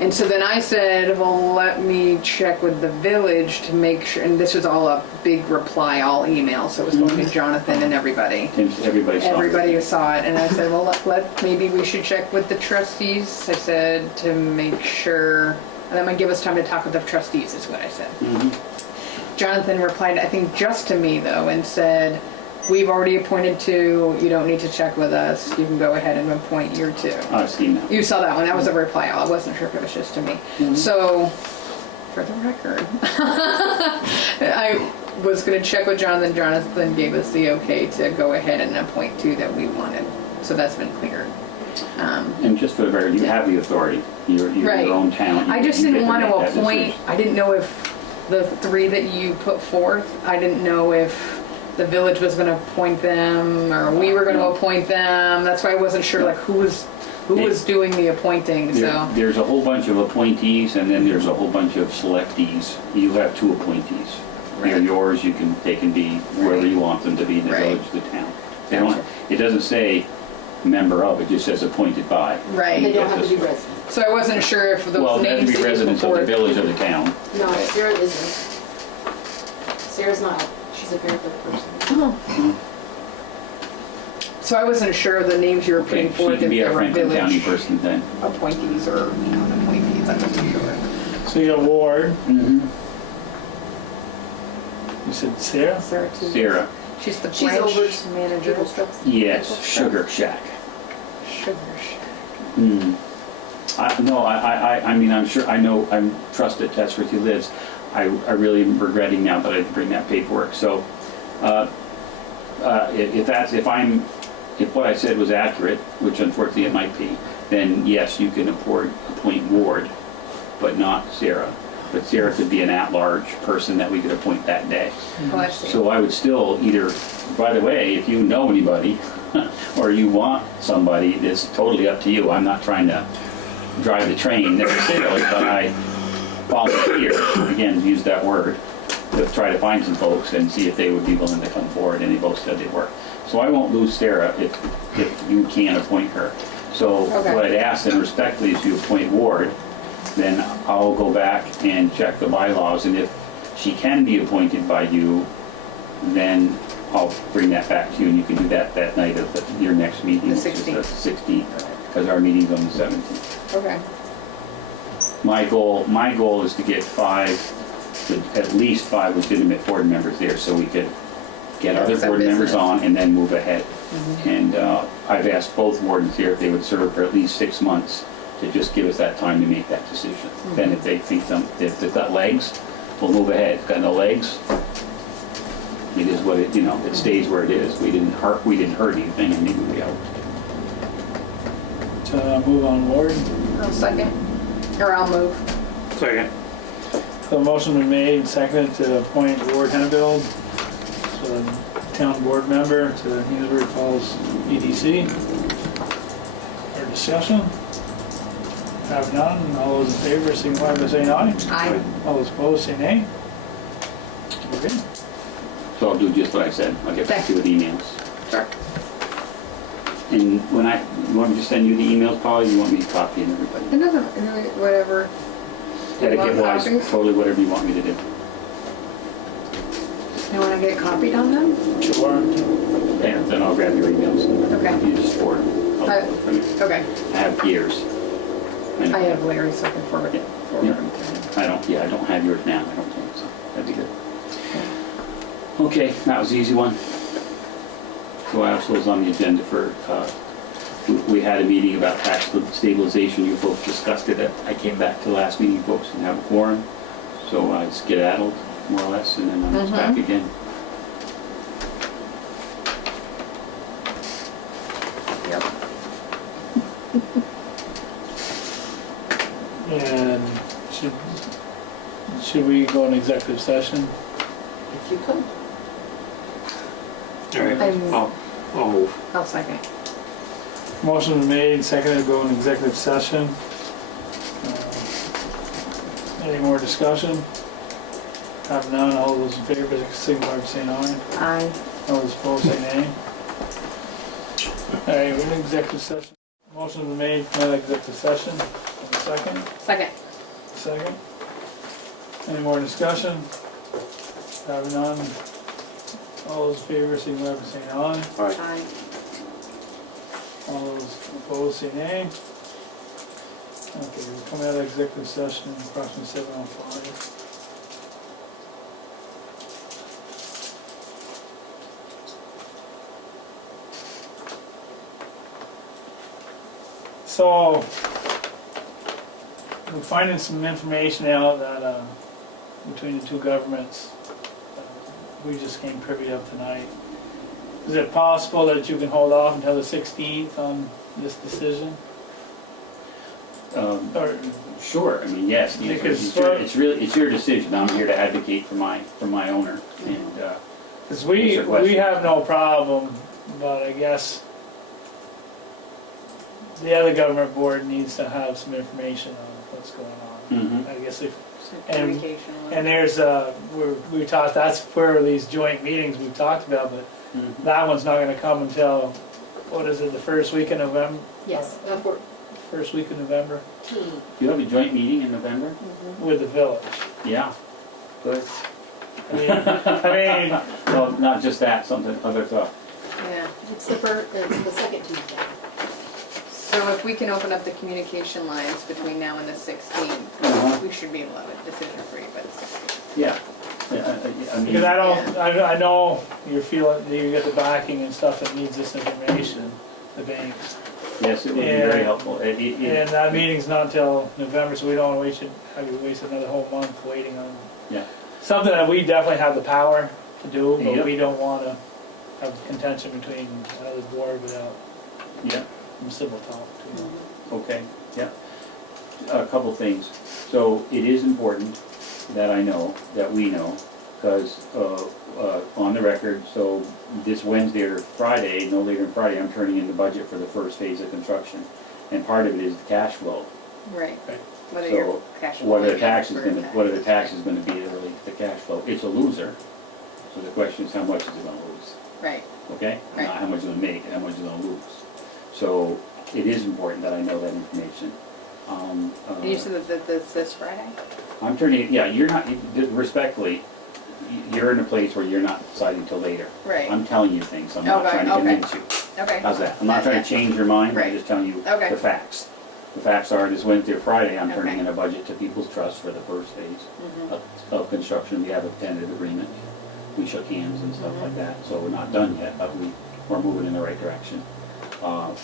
And so then I said, well, let me check with the village to make sure, and this was all a big reply, all email, so it was going to Jonathan and everybody. Everybody saw it. Everybody saw it, and I said, well, maybe we should check with the trustees, I said, to make sure, and that might give us time to talk with the trustees, is what I said. Jonathan replied, I think just to me though, and said, we've already appointed 2, you don't need to check with us, you can go ahead and appoint your 2. I've seen that. You saw that one, that was a reply all, I wasn't sure if it was just to me. So, for the record, I was gonna check with Jonathan. Jonathan gave us the okay to go ahead and appoint 2 that we wanted, so that's been cleared. And just for the record, you have the authority. You're Right. your own town. I just You didn't get want make to that appoint, decision. I didn't know if the 3 that you put forth, I didn't know if the village was gonna appoint them, or we were gonna appoint them, that's why I wasn't sure like who was doing the appointing, so. There's a whole bunch of appointees, and then there's a whole bunch of selectees. You have 2 appointees. They're Right. yours, they can be whoever you want them to be in the Right. village, the town. They don't, Gotcha. it doesn't say member of, it just says appointed by. They Right, don't have to be residents. so I wasn't sure if Well, those they have names to be that you put residents of the forth. village of the town. No, Sarah isn't. Sarah's not, she's a Fairfield person. Oh. So I wasn't sure of the names you were Okay, putting she forth can if be they a were Franklin County village person then. appointees or town appointees, I wasn't sure. So you got Ward, Mm-hmm. you said Sarah? Sarah too. Sarah, She's the She's branch over manager. People's Trust. yes, Sugar Shack. Sugar Shack. I mean, I'm sure, I know, I'm trusted that's where he lives. I really am regretting now that I didn't bring that paperwork, so, if what I said was accurate, which unfortunately it might be, then yes, you can appoint Ward, but not Sarah. But Sarah could be an at-large person that we could appoint that day. Oh, I see. So I would still either, by the way, if you know anybody, or you want somebody, it's totally up to you. I'm not trying to drive the train necessarily, but I volunteer, again, use that word, to try to find some folks and see if they would be willing to come forward, and they both said they were. So I won't lose Sarah if you can appoint her. So Okay. what I'd ask then respectfully is you appoint Ward, then I'll go back and check the bylaws, and if she can be appointed by you, then I'll bring that back to you, and you can do that night of your next meeting, The which is the 16th. 16th, because our meeting's on the 17th. Okay. My goal is to get at least 5 legitimate board members there, so we could get Yeah, other some board members business. on and then move ahead. And I've asked both wardens here if they would serve for at least 6 months to just give us that time to make that decision. Then if they think if they've got legs, we'll move ahead. If it's got no legs, it is what it, it stays where it is. We didn't hurt anything, and maybe we out. Move on Ward. I'll second. Or I'll move. Second. So a motion been made, seconded to appoint Ward Hennebill as a town board member to Enosburgh Falls EDC. Our discussion? Have none, all those in favor signify by saying aye. Aye. All those opposed say nay. Okay. So I'll do just what I said. I'll get back to you with emails. Sure. And you want me to send you the emails, Paul, or you want me to copy everybody? It doesn't really, whatever. Etiquette wise, copies? totally whatever you want me to do. You want to get copied on them? Sure. Yeah, then I'll grab your emails. Okay. You just forward them. Okay. I have yours. I have Larry's, so I can forward it. Yeah. I don't have yours now, I don't think, so that'd be good. Okay, that was the easy one. So I also was on the agenda for, we had a meeting about tax stabilization, you folks discussed it. I came back to the last meeting, folks didn't have a quorum, so I skedaddled more or less, and then I'm back again. Yep. And should we go in executive session? If you could. All right, I'll move. I'll second. Motion been made, seconded to go in executive session. Any more discussion? Have none, all those in favor signify by saying aye. Aye. All those opposed say nay. All right, we're in executive session. Motion been made, come out of executive session. Second? Second. Second. Any more discussion? Having none. All those in favor, signify by saying aye. Aye. All those opposed, say nay. Okay, we're coming out of executive session, approximately 7:05. So, we're finding some information out that, between the two governments, we just came privy of tonight. Is it possible that you can hold off until the 16th on this decision? Or, Sure, I mean, yes, the answer is it's your decision. I'm here to advocate for my owner, and, because we have no problem, but I guess the other government board needs to have some information on what's going on. I guess if, and there's, we talked, that's where these joint meetings we've talked about, but that one's not gonna come until, what is it, the first week in November? Yes. First week in November you have a joint meeting in November? with the village. Yeah, good. I mean, Well, not just that, something, other stuff. Yeah, it's the second Tuesday. So if we can open up the communication lines between now and the 16th, Uh-huh. we should be able to have a decision for you by the 16th. Yeah. I mean, because I know you're feeling, you get the backing and stuff that needs this information, the banks. yes, it would be very helpful. And that meeting's not until November, so we don't want to have you waste another whole month waiting on Yeah. something that we definitely have the power to do, but Yep. we don't want to have contention between another board without Yeah. some civil talk. Okay, yeah. A couple things. So it is important that I know, that we know, because on the record, so this Wednesday or Friday, no later than Friday, I'm turning in the budget for the first phase of construction. And part of it is the cash flow. Right. Right. Whether So your cash flow what are the is taxes for gonna, tax. what are the taxes gonna be that relate to the cash flow? It's a loser. So the question is, how much is it gonna lose? Right. Okay? Right. Not how much it's gonna make, and how much it's gonna lose. So it is important that I know that information. And you said that this Friday? I'm turning, yeah, you're not, respectfully, you're in a place where you're not deciding till later. Right. I'm telling you things, I'm not Okay, trying to okay. convince you. Okay. How's that? I'm not trying to change your mind, I'm Right. just telling you Okay. the facts. The facts are, this Wednesday or Friday, I'm turning Okay. in a budget to People's Trust for the first phase of construction. We have a tentative agreement. We shook hands and stuff like that, so we're not done yet, but we're moving in the right direction.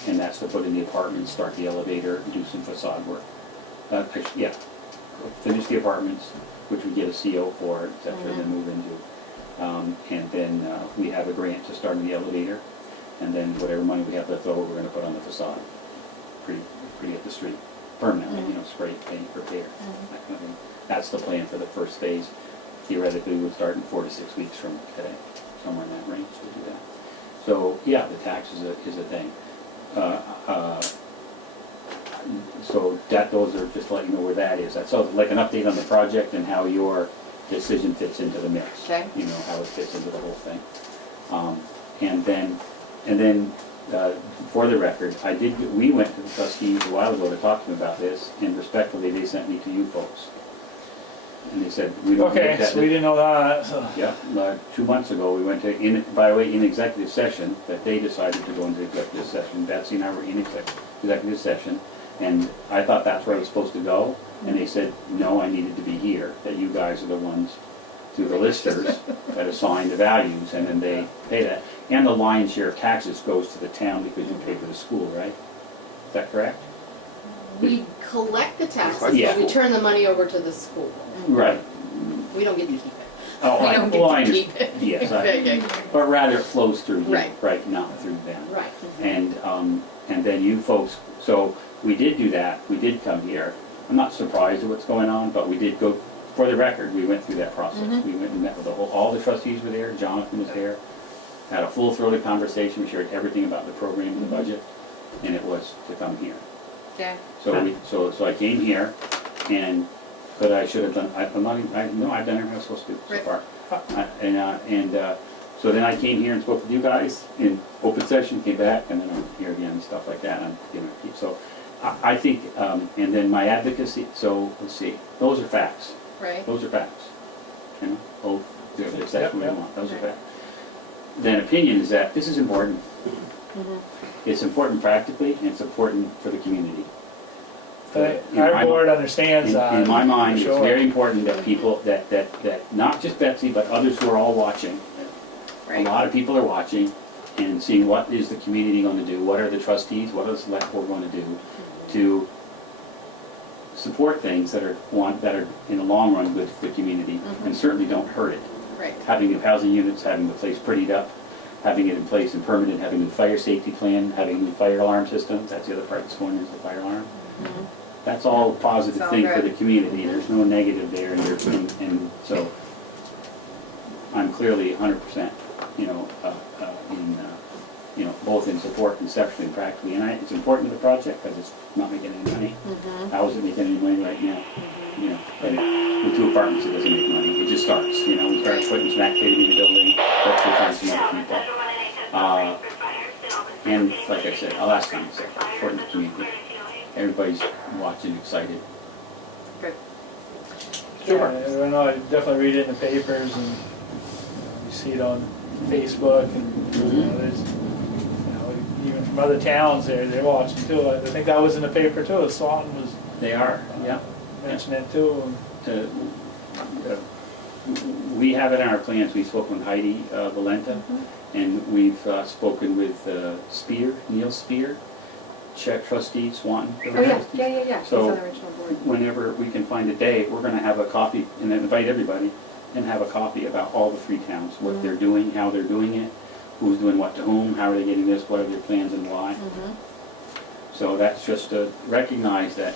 And that's to put in the apartments, start the elevator, do some facade work. Yeah, finish the apartments, which we get a CO for, et cetera, then move into. And then we have a grant to start in the elevator, and then whatever money we have left over, we're gonna put on the facade. Pretty at the street, permanently, you know, spray, paint, repair, that kind of thing. That's the plan for the first phase. Theoretically, we'll start in 4 to 6 weeks from today, somewhere in that range to do that. So, yeah, the tax is a thing. So those are, just to let you know where that is. That's like an update on the project and how your decision fits into the mix. Okay. You know, how it fits into the whole thing. And then, for the record, we went to the trustees a while ago to talk to them about this, and respectfully, they sent me to you folks. And they said, we don't Okay, make that. so we didn't know that, so. Yeah, 2 months ago, we went to, by the way, in executive session, that they decided to go into executive session. Betsy and I were in executive session, and I thought that's where I was supposed to go, and they said, no, I needed to be here, that you guys are the ones, through the listers, that assign the values, and then they pay that. And the lion's share of taxes goes to the town because you pay for the school, right? Is that correct? We collect the taxes, Yeah. but we turn the money over to the school. Right. We don't get to keep it. Oh, We I- don't well, I get to keep understand. it. Yes, Okay. but rather it flows through you, Right. right, not through them. Right. And then you folks, so we did do that, we did come here. I'm not surprised at what's going on, but we did go, for the record, we went through that process. We went and met with all the trustees were there, Jonathan was there, had a full-throated conversation, we shared everything about the program and the budget, and it was to come here. Okay. So I came here, and, but I should have done, I'm not even, no, I've done everything I was supposed to do so Right. far. So then I came here and spoke with you guys in open session, came back, and then I'm here again and stuff like that. So I think, and then my advocacy, so let's see, those are facts. Right. Those are facts. You know, oh, if that's what we Yep. want, those are facts. Then opinion is that this is important. It's important practically, and it's important for the community. But In my our board mi- understands that. In my mind, for it's sure. very important that people, that not just Betsy, but others who are all watching, a Right. lot of people are watching and seeing what is the community going to do, what are the trustees, what is the select board going to do to support things that are in the long run good for the community and certainly don't hurt it. Right. Having the housing units, having the place prettied up, having it in place and permanent, having the fire safety plan, having the fire alarm system, that's the other part that's going is the fire alarm. That's all a positive It's all thing for good. the community, there's no negative there, and so I'm clearly 100%, both in support conceptually and practically, and it's important to the project because it's not making any money. How is it making any money right now? And with 2 apartments, it doesn't make money, it just starts, we start putting some activity in the building, that's to find some other people. And like I said, I'll ask them, it's important to the community. Everybody's watching, excited. Good. Yeah, I know, I definitely read it in the papers and you see it on Facebook and there's, even from other towns they're watching too. I think that was in the paper too, Swanton was They are, yeah. mentioning it too. We have it in our plans, we've spoken with Heidi Valenta, and we've spoken with Neil Spear, trustee, Swanton. Oh, yeah. He's So- on the original board. Whenever we can find a day, we're gonna have a copy, and then invite everybody, and have a copy about all the 3 towns, what they're doing, how they're doing it, who's doing what to whom, how are they getting this, what are their plans and why. So that's just to recognize that,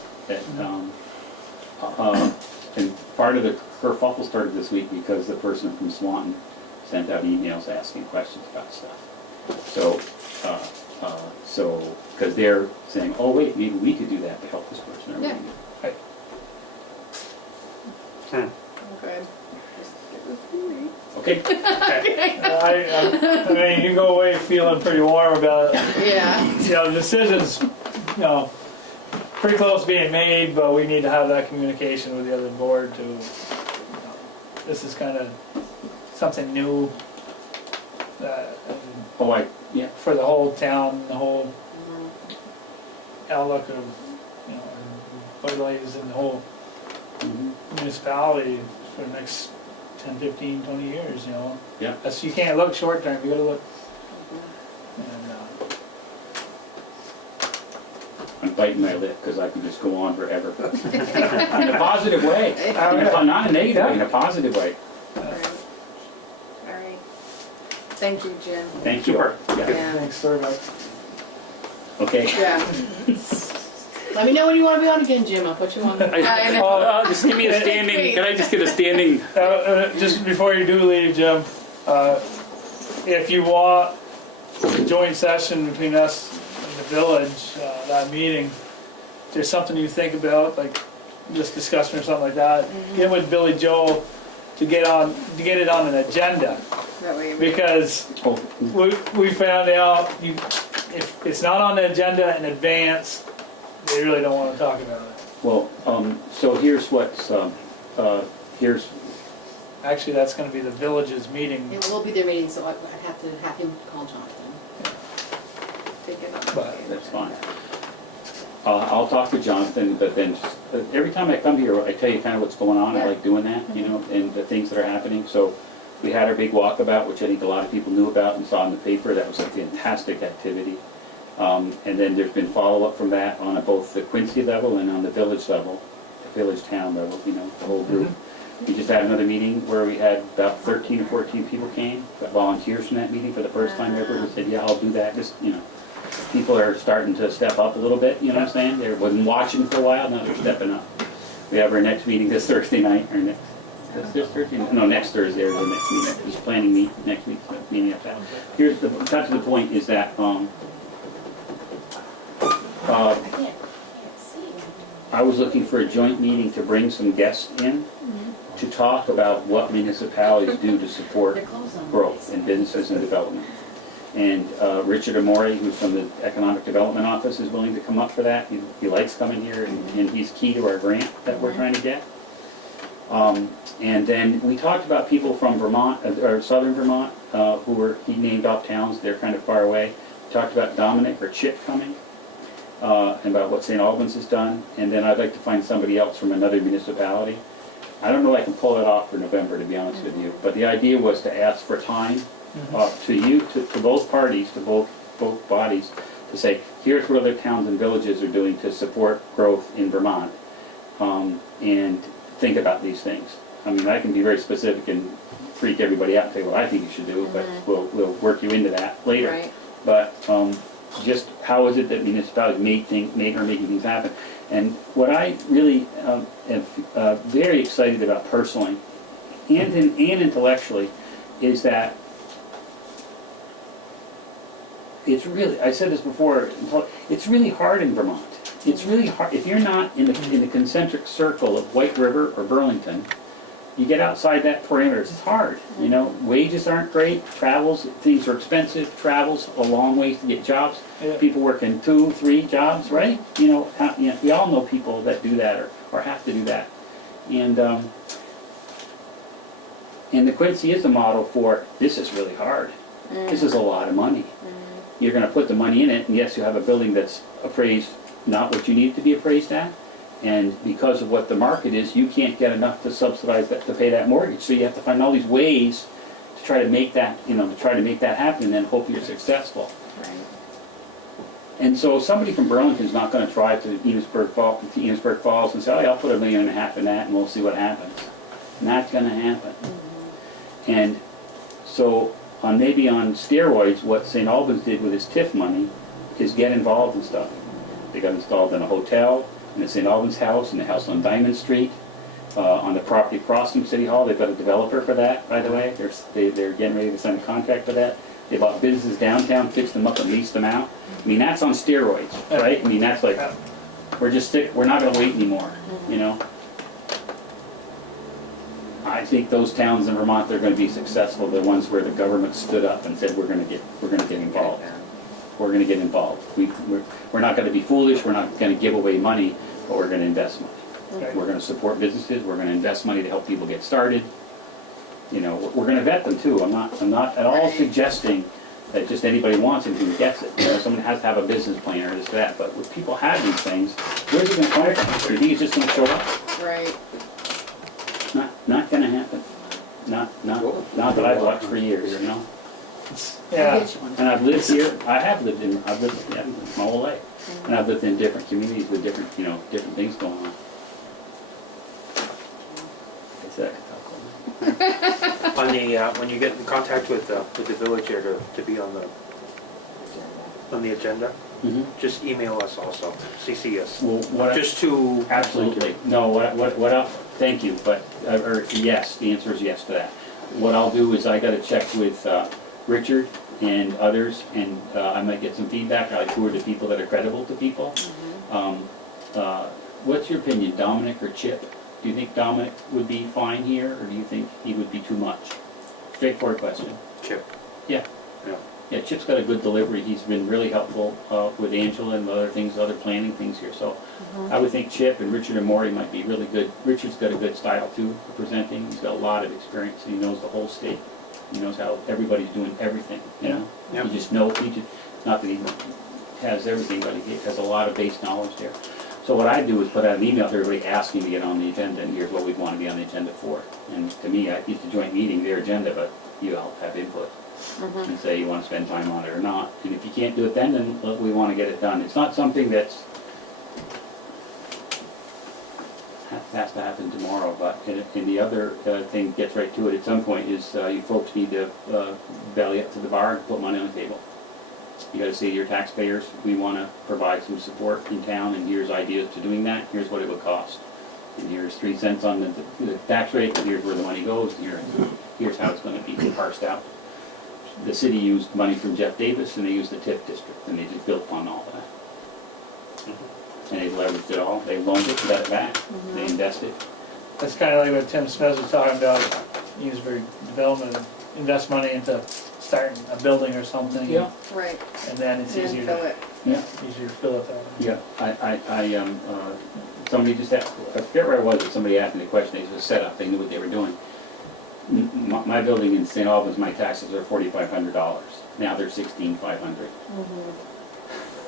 and part of the kerfuffle started this week because the person from Swanton sent out emails asking questions about stuff. Because they're saying, oh wait, maybe we could do that to help this person. Or Yeah. maybe- Good. Okay, I mean, you go away feeling pretty warm about it. Yeah. The decision's, pretty close to being made, but we need to have that communication with the other board to, this is kind of something new yeah, for the whole town, the whole outlook of, Bud-Light in the whole municipality for the next 10, 15, 20 years, Yeah. You can't look short term, you gotta look. And, I'm biting my lip because I could just go on forever. In a positive way, not a negative way, in a positive way. All right. Thank you, Jim. Thank you. Super. Yeah. Yeah. thanks, sorry about Okay. Yeah. Let me know when you want to be on again, Jim. I'll put you on. I know. Just give me a standing, can I just get a standing? Just before you do leave, Jim, if you want a joint session between us and the village, that meeting, if there's something you think about, like this discussion or something like that, get with Billy Joel to get it on an agenda. That way. Because Oh, we found out if it's not on the agenda in advance, they really don't want to talk about it. well, so here's what's, here's, Actually, that's going to be the village's meeting. It will be their meeting, so I'd have to have him call Jonathan. Take it on. But that's fine. I'll talk to Jonathan, but then every time I come here, I tell you kind of what's going on. I like doing that, and the things that are happening. So we had our big walkabout, which I think a lot of people knew about and saw in the paper. That was a fantastic activity. And then there's been follow-up from that on both the Quincy level and on the village level, the village town level, the whole group. We just had another meeting where we had about 13 or 14 people came, got volunteers from that meeting for the first time ever, who said, yeah, I'll do that. Just, people are starting to step up a little bit, you know what I'm saying? They wasn't watching for a while, now they're stepping up. We have our next meeting this Thursday night, or this Thursday? No, next Thursday is the next meeting. Just planning meet next week, so meeting after that. Got to the point is that, I was looking for a joint meeting to bring some guests in to talk about what municipalities do to support They're closed on growth and businesses and development. And Richard Amori, who's from the Economic Development Office, is willing to come up for that. He likes coming here, and he's key to our grant that we're trying to get. And then we talked about people from Vermont, or southern Vermont, he named off towns, they're kind of far away. We talked about Dominic or Chip coming, and about what St. Albans has done. And then I'd like to find somebody else from another municipality. I don't know if I can pull it off for November, to be honest with you. But the idea was to ask for time to both parties, to both bodies, to say, here's what other towns and villages are doing to support growth in Vermont, and think about these things. I mean, I can be very specific and freak everybody out and say what I think you should do, but we'll work you into that later. Right. But just how is it that municipalities are making things happen? And what I really am very excited about personally and intellectually is that it's really, I said this before, it's really hard in Vermont. It's really hard. If you're not in the concentric circle of White River or Burlington, you get outside that parameters, it's hard. You know, wages aren't great, things are expensive, travel's a long ways to get jobs. Yeah. People working 2, 3 jobs, right? You know, we all know people that do that or have to do that. And the Quincy is a model for, this is really hard. This is a lot of money. You're going to put the money in it, and yes, you have a building that's appraised not what you need it to be appraised at, and because of what the market is, you can't get enough to subsidize that, to pay that mortgage. So you have to find all these ways to try to make that, happen, and then hope you're successful. Right. And so somebody from Burlington's not going to drive to Enosburgh Falls and say, oh, yeah, I'll put $1.5 million in that, and we'll see what happens. Not going to happen. And so, maybe on steroids, what St. Albans did with his TIF money is get involved in stuff. They got installed in a hotel, in the St. Albans house, in the house on Diamond Street, on the property across from City Hall. They've got a developer for that, by the way. They're getting ready to sign a contract for that. They bought businesses downtown, fixed them up, and leased them out. I mean, that's on steroids, right? I mean, that's like, we're not going to wait anymore, you know? I think those towns in Vermont, they're going to be successful, the ones where the government stood up and said, we're going to get involved. We're going to get involved. We're not going to be foolish, we're not going to give away money, but we're going to invest money. We're going to support businesses, we're going to invest money to help people get started. You know, we're going to vet them too. I'm not at all suggesting that just anybody wants it who gets it. You know, someone has to have a business plan or this or that, but when people have these things, where's it going to come from? Do you think it's just going to show up? Right. Not going to happen. Not that I've watched for years, you know? Yeah. And I've lived here, I've lived my whole life. And I've lived in different communities with different things going on. It's that. On the, when you get in contact with the village here to be on the agenda, just email us also, CC us. Well, Just to... absolutely. No, what else? Thank you, but, or yes, the answer is yes to that. What I'll do is I gotta check with Richard and others, and I might get some feedback, like who are the people that are credible to people. What's your opinion, Dominic or Chip? Do you think Dominic would be fine here, or do you think he would be too much? Straightforward question. Chip. Yeah. Yeah. Yeah, Chip's got a good delivery. He's been really helpful with Angela and other planning things here. So I would think Chip and Richard and Maury might be really good. Richard's got a good style too for presenting. He's got a lot of experience. He knows the whole state. He knows how everybody's doing everything, you know? Yeah. He just knows, not that he has everything, but he has a lot of base knowledge there. So what I do is put out an email to everybody asking to get on the agenda, and here's what we want to be on the agenda for. And to me, it's a joint meeting, their agenda, but you all have input. And say you want to spend time on it or not. And if you can't do it then we want to get it done. It's not something that's has to happen tomorrow, but and the other thing gets right to it at some point is you folks need to belly up to the bar and put money on the table. You got to say to your taxpayers, we want to provide some support in town, and here's ideas to doing that. Here's what it would cost, and here's 3 cents on the tax rate, and here's where the money goes, and here's how it's going to be parsed out. The city used money from Jeff Davis, and they used the TIF district, and they just built upon all that. And they leveraged it all. They loaned it, got it back. They invested. That's kind of like what Tim Smith was talking about, Enosburgh development. invest money into starting a building or something. Yeah. Right. And then it's And easier fill to, it. easier to fill it that way. Yeah, somebody just asked, I forget where it was, but somebody asked me the question, they just set up, they knew what they were doing. My building in St. Albans, my taxes are $4,500. Now they're $16,500.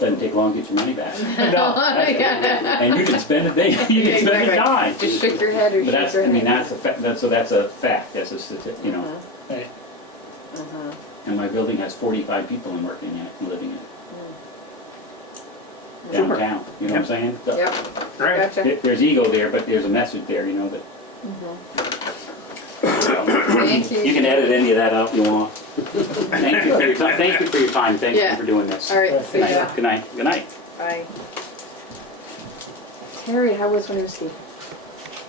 Doesn't take long to get your money back. No, And you can spend it, you can spend it dime. Just shake your head or But shake that's, your I head. mean, that's a fact, that's a fact, that's a statistic, you know. right. And my building has 45 people in working in it, and living in it. Super. Downtown, you know what I'm saying? So Yep, Right. gotcha. There's ego there, but there's a message there, you know, that. Thank you. You can edit any of that out if you want. Thank you for your time, thank you for your time, thank you Yeah. for doing this. All right, see ya. Good night, good night. Bye. Terry, how was Winooski?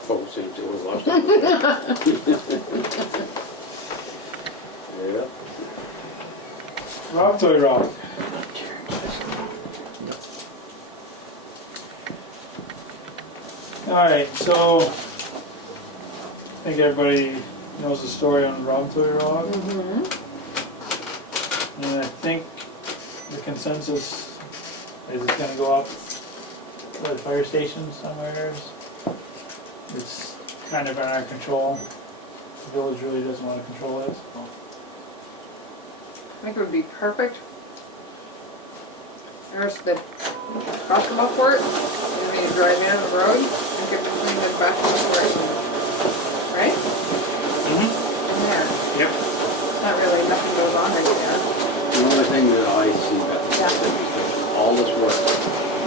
Oh, same thing with last time. Yeah. Rob Toy Rob. Alright, so I think everybody knows the story on Rob Toy Rob. And I think the consensus is it's gonna go up to the fire station somewhere. It's kind of in our control. The village really doesn't want to control it, so. I think it would be perfect. There's the basketball court. You need to drive in on the road and get between the basketball court. Right? Mhm. In there. Yep. Not really, nothing goes on right there. The only thing that I see that, all this work,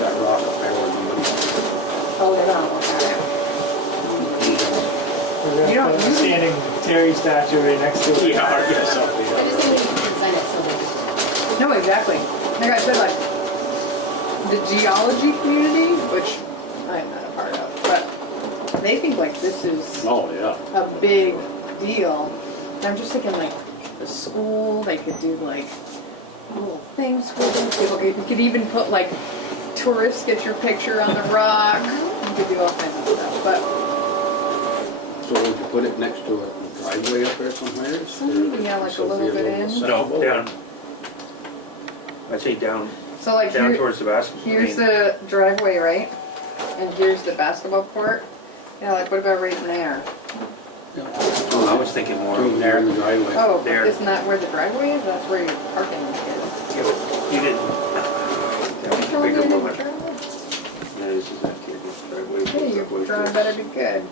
that rock up there where nobody. Oh, they're gonna look at it. We're You gonna don't put a use- standing Terry statue right next to it. Yeah, I guess so. I just think we can sign it so that No, exactly. Like I said, like, the geology community, which I'm not a part of, but they think like this is Oh, yeah. a big deal. And I'm just thinking like the school, they could do like little things with it. People could, you could even put like tourists get your picture on the rock. You could do all kinds of stuff. But So would you put it next to a driveway up there somewhere? Yeah, like a little bit in. No, down. I'd say down, so like down here, towards the basket. here's the driveway, right? And here's the basketball court. Yeah, like what about right in there? Oh, I was thinking more. Between there and the driveway. Oh, but There. isn't that where the driveway is? That's where your parking is. Yeah, but you didn't. That was a bigger moment. Yeah, this is that kid, this driveway. Hey, your drawing better be good.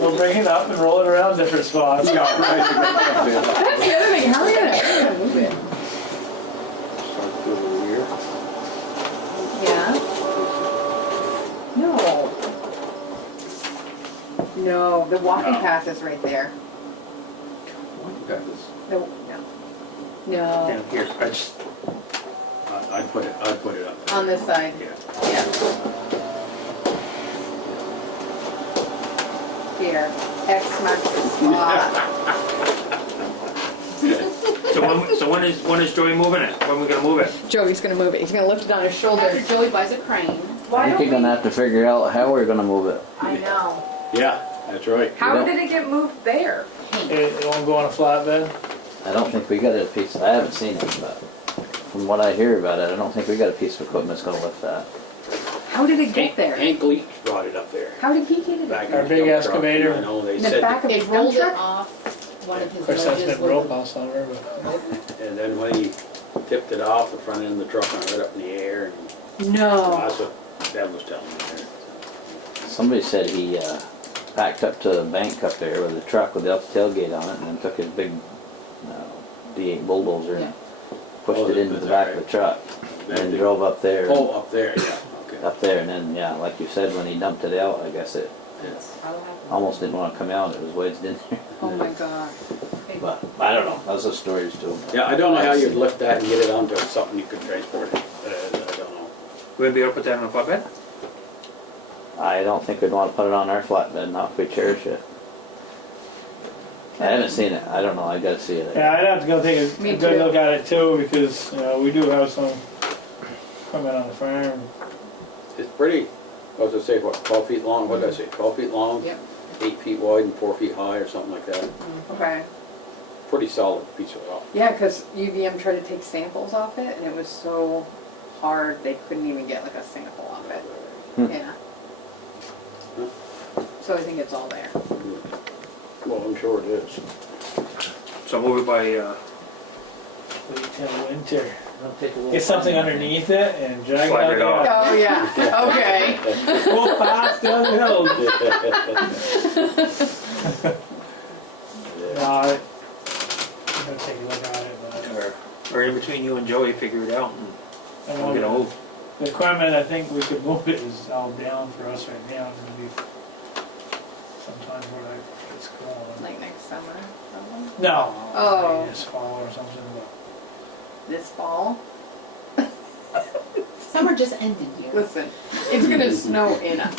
We'll bring it up and roll it around different spots. Yeah, right. That's the other thing, how are you gonna move it? Start over here. Yeah? No. No, the walking No. path is right there. What, that is, No. No. Down here. I just, I'd put it up there. On this side. yeah. Yeah. Here. X marks the spot. So when is Joey moving it? When are we gonna move it? Joey's gonna move it. He's gonna lift it on his shoulder. after Joey buys a crane. Why I think don't you're gonna we, have to figure out how we're gonna move it. I know. Yeah, that's right. How did it get moved there? It won't go on a flatbed. I don't think we got a piece, I haven't seen it, but from what I hear about it, I don't think we got a piece of equipment that's gonna lift that. How did it get there? Hank Leach brought it up there. How did he get it? Back in Our the big dump truck. excavator. I know, they In the said, back of It his dump rolled it truck? off one of Of his course, that's ledges. been rope off somewhere, but. and then when he tipped it off, the front end of the truck went right up in the air, and No. that's what Deb was telling me there. Somebody said he backed up to the bank up there with a truck without the tailgate on it and then took his big D8 bulldozer and pushed it into the back of the truck and then drove up there. Oh, up there, yeah, okay. Up there, and then, yeah, like you said, when he dumped it out, I guess it almost didn't want to come out. It was wedged in there. Oh my god. But I don't know. Those are stories too. Yeah, I don't know how you'd lift that and get it onto something you could transport it. I don't know. We gonna be able to put that on a flatbed? I don't think we'd want to put it on our flatbed, not if we cherish it. I haven't seen it. I don't know. I gotta see it. Yeah, I'd have to go take Me a good too. look at it too, because, we do have some equipment on the farm. It's pretty, what was I say, what, 12 feet long? What did I say, 12 feet long? Yep. 8 feet wide and 4 feet high or something like that. Okay. pretty solid piece of rock. Yeah, because UVM tried to take samples off it, and it was so hard they couldn't even get like a sample off it. Yeah. So I think it's all there. Well, I'm sure it is. So move it by, Wait till winter. I'll take a little. Get something underneath it and drag Slide it it out. off. Oh, yeah, okay. Go fast down the hill. No, I'm gonna take a look at it, but or in between you and Joey, figure it out and I we'll get a know hold. the equipment, I think we could move it is all down for us right now. It's gonna be sometimes where it's going. Like next summer, probably. No, Oh. maybe this fall or something, but This fall. Summer just ended here. Listen, it's gonna snow in a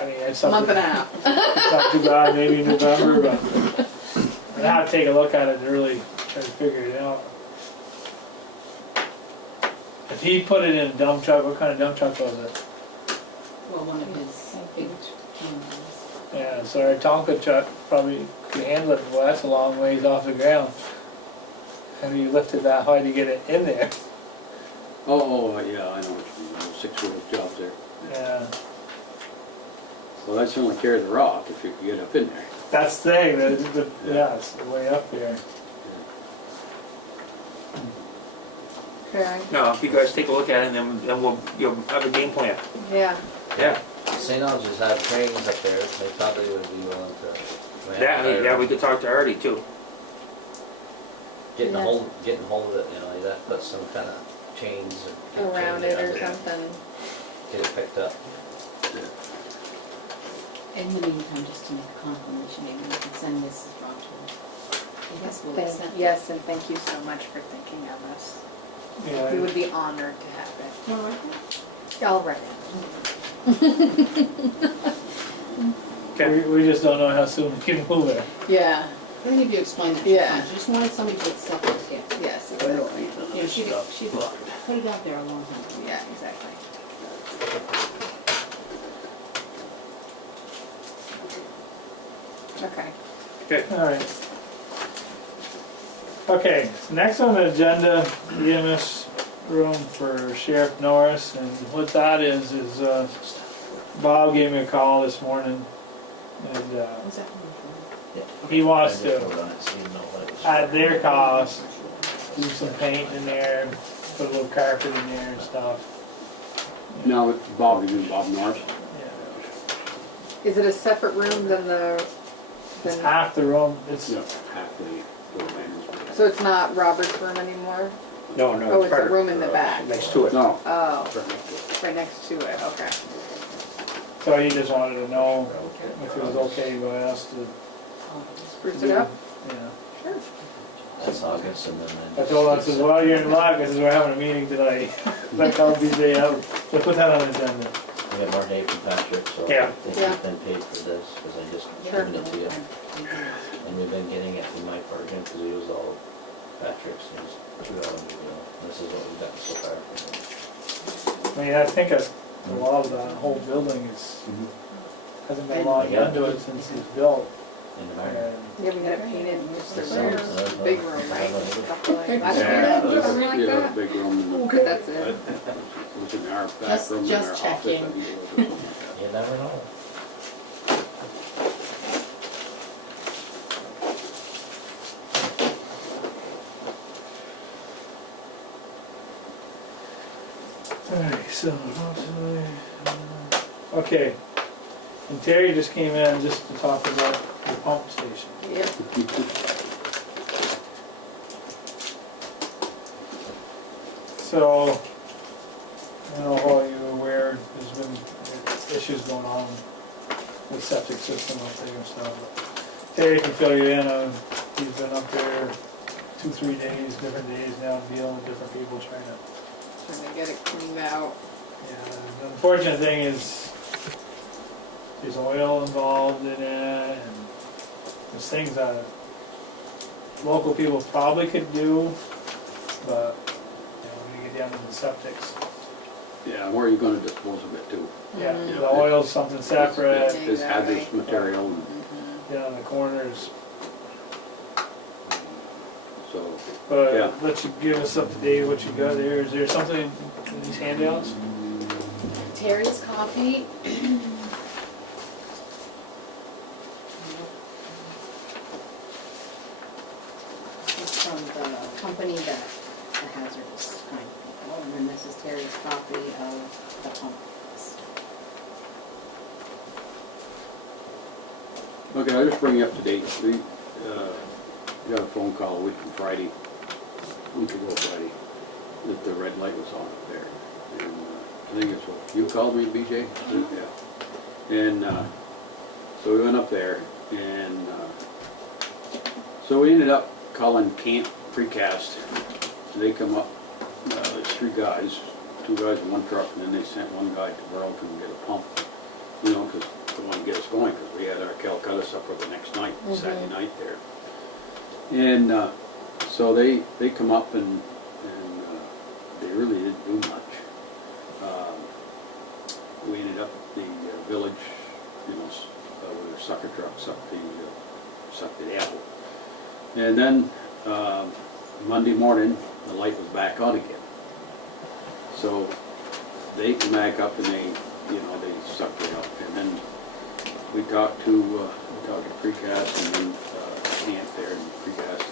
I mean, it's month something, and a half. it's not too bad, maybe in November, but I'd have to take a look at it to really try to figure it out. If he put it in a dump truck, what kind of dump truck was it? Well, one of his big ones. Yeah, so our Tonka truck probably could handle it, well, that's a long ways off the ground. Have you lifted that high to get it in there? Oh, yeah, I know what you mean, 6-wheel jobs there. Yeah, Well, that's only carry the rock if you can get up in there. that's the thing, yeah, it's way up there. Okay, No, if you guys take a look at it, then you'll have a game plan. yeah. Yeah. St. Albans just had trains up there, they thought they would be willing to. Yeah, we could talk to Artie too. Getting Yeah. hold of it, you know, you'd have to put some kind of chains. or get Around chains it or around something. Get it picked up. In the meantime, just to make a confirmation, maybe you can send Mrs. Brown to us. I guess we'll accept it. Yes, and thank you so much for thinking of us. We Yeah, would be honored to have it. All right. I'll write Okay. we just don't know how soon we can move it. it. Yeah, I think if you explain that, Yeah. she just wanted somebody to accept it, yeah. yes, exactly. You know, she put it out there a long time ago. Yeah, exactly. Okay. Okay. Alright. Okay, so next on the agenda, EMS room for Sheriff Norris, and what that is Bob gave me a call this morning, and What's that one he wants I just to, wrote on it so you know what it was. at their cost, do some paint in there, put a little carpet in there and stuff. Now, Bob, you mean Bob Norris? Yeah. Is it a separate room than the, It's than, half the room, it's, Yeah, half the Enosburgh. so it's not Robert's room anymore? No, Oh, it's part a of- room in the back. Next to it. No, Oh, right next to it. right next to it, okay. so he just wanted to know if it was okay by us to. Spruce it up? Yeah. Sure. That's August and then. I told him, I says, well, you're in luck, I says, we're having a meeting tonight. Like, I'll be day out, so put that on the agenda. We got more Dave from Patrick, so Yeah. I think Yeah. he's been paid for this, because I just Sure. given it to you. And we've been getting it from my part again, because we used all Patrick's, and he's $2, you know, this is what we've gotten so far. I mean, I think a lot of the whole building is, hasn't been long into it since it's built. In the back. And Yeah, we had it painted and used the There's room, some- big room, right? Couple like- last Yeah. year, something like Yeah, that? big room. in the- Okay, that's it. It was in our back Just- room in just our office, checking. I think it was, or something like that. You never know. Alright, so, okay. And Terry just came in just to talk about the pump station. Yep. So, I don't know how you're aware, there's been issues going on with septic system up there and stuff. But Terry can fill you in on, he's been up there 2-3 days, different days now, dealing with different people trying to. Trying to get it cleaned out. Yeah, the unfortunate thing is there's oil involved in it, and there's things that local people probably could do, but you know, when you get down to the septics, Yeah, where are you gonna dispose of it too? yeah, Mhm. the oil's something separate. It's hazardous material. and- Mhm. Down in the corners. so, But Yeah. let you give us up to date what you got there. Is there something in these handouts? Terry's copy. It's from the company that the hazardous kind of people, and then this is Terry's copy of the pumps. okay, I'll just bring you up to date. We got a phone call a week ago Friday, that the red light was on up there. And I think it's, what, you called me, BJ? Yeah. And so we went up there, and so we ended up calling Camp Precast. They come up, there's 3 guys, 2 guys in one truck, and then they sent one guy to Burlington to get a pump, you know, because they wanted to get us going, because we had our Calcutta supper the next night, Saturday night there. And so they come up, and they really didn't do much. We ended up at the village, you know, with a sucker truck sucked it out. And then Monday morning, the light was back on again. So they come back up and they sucked it up. And then we talked to Precast and then Camp there and Precast.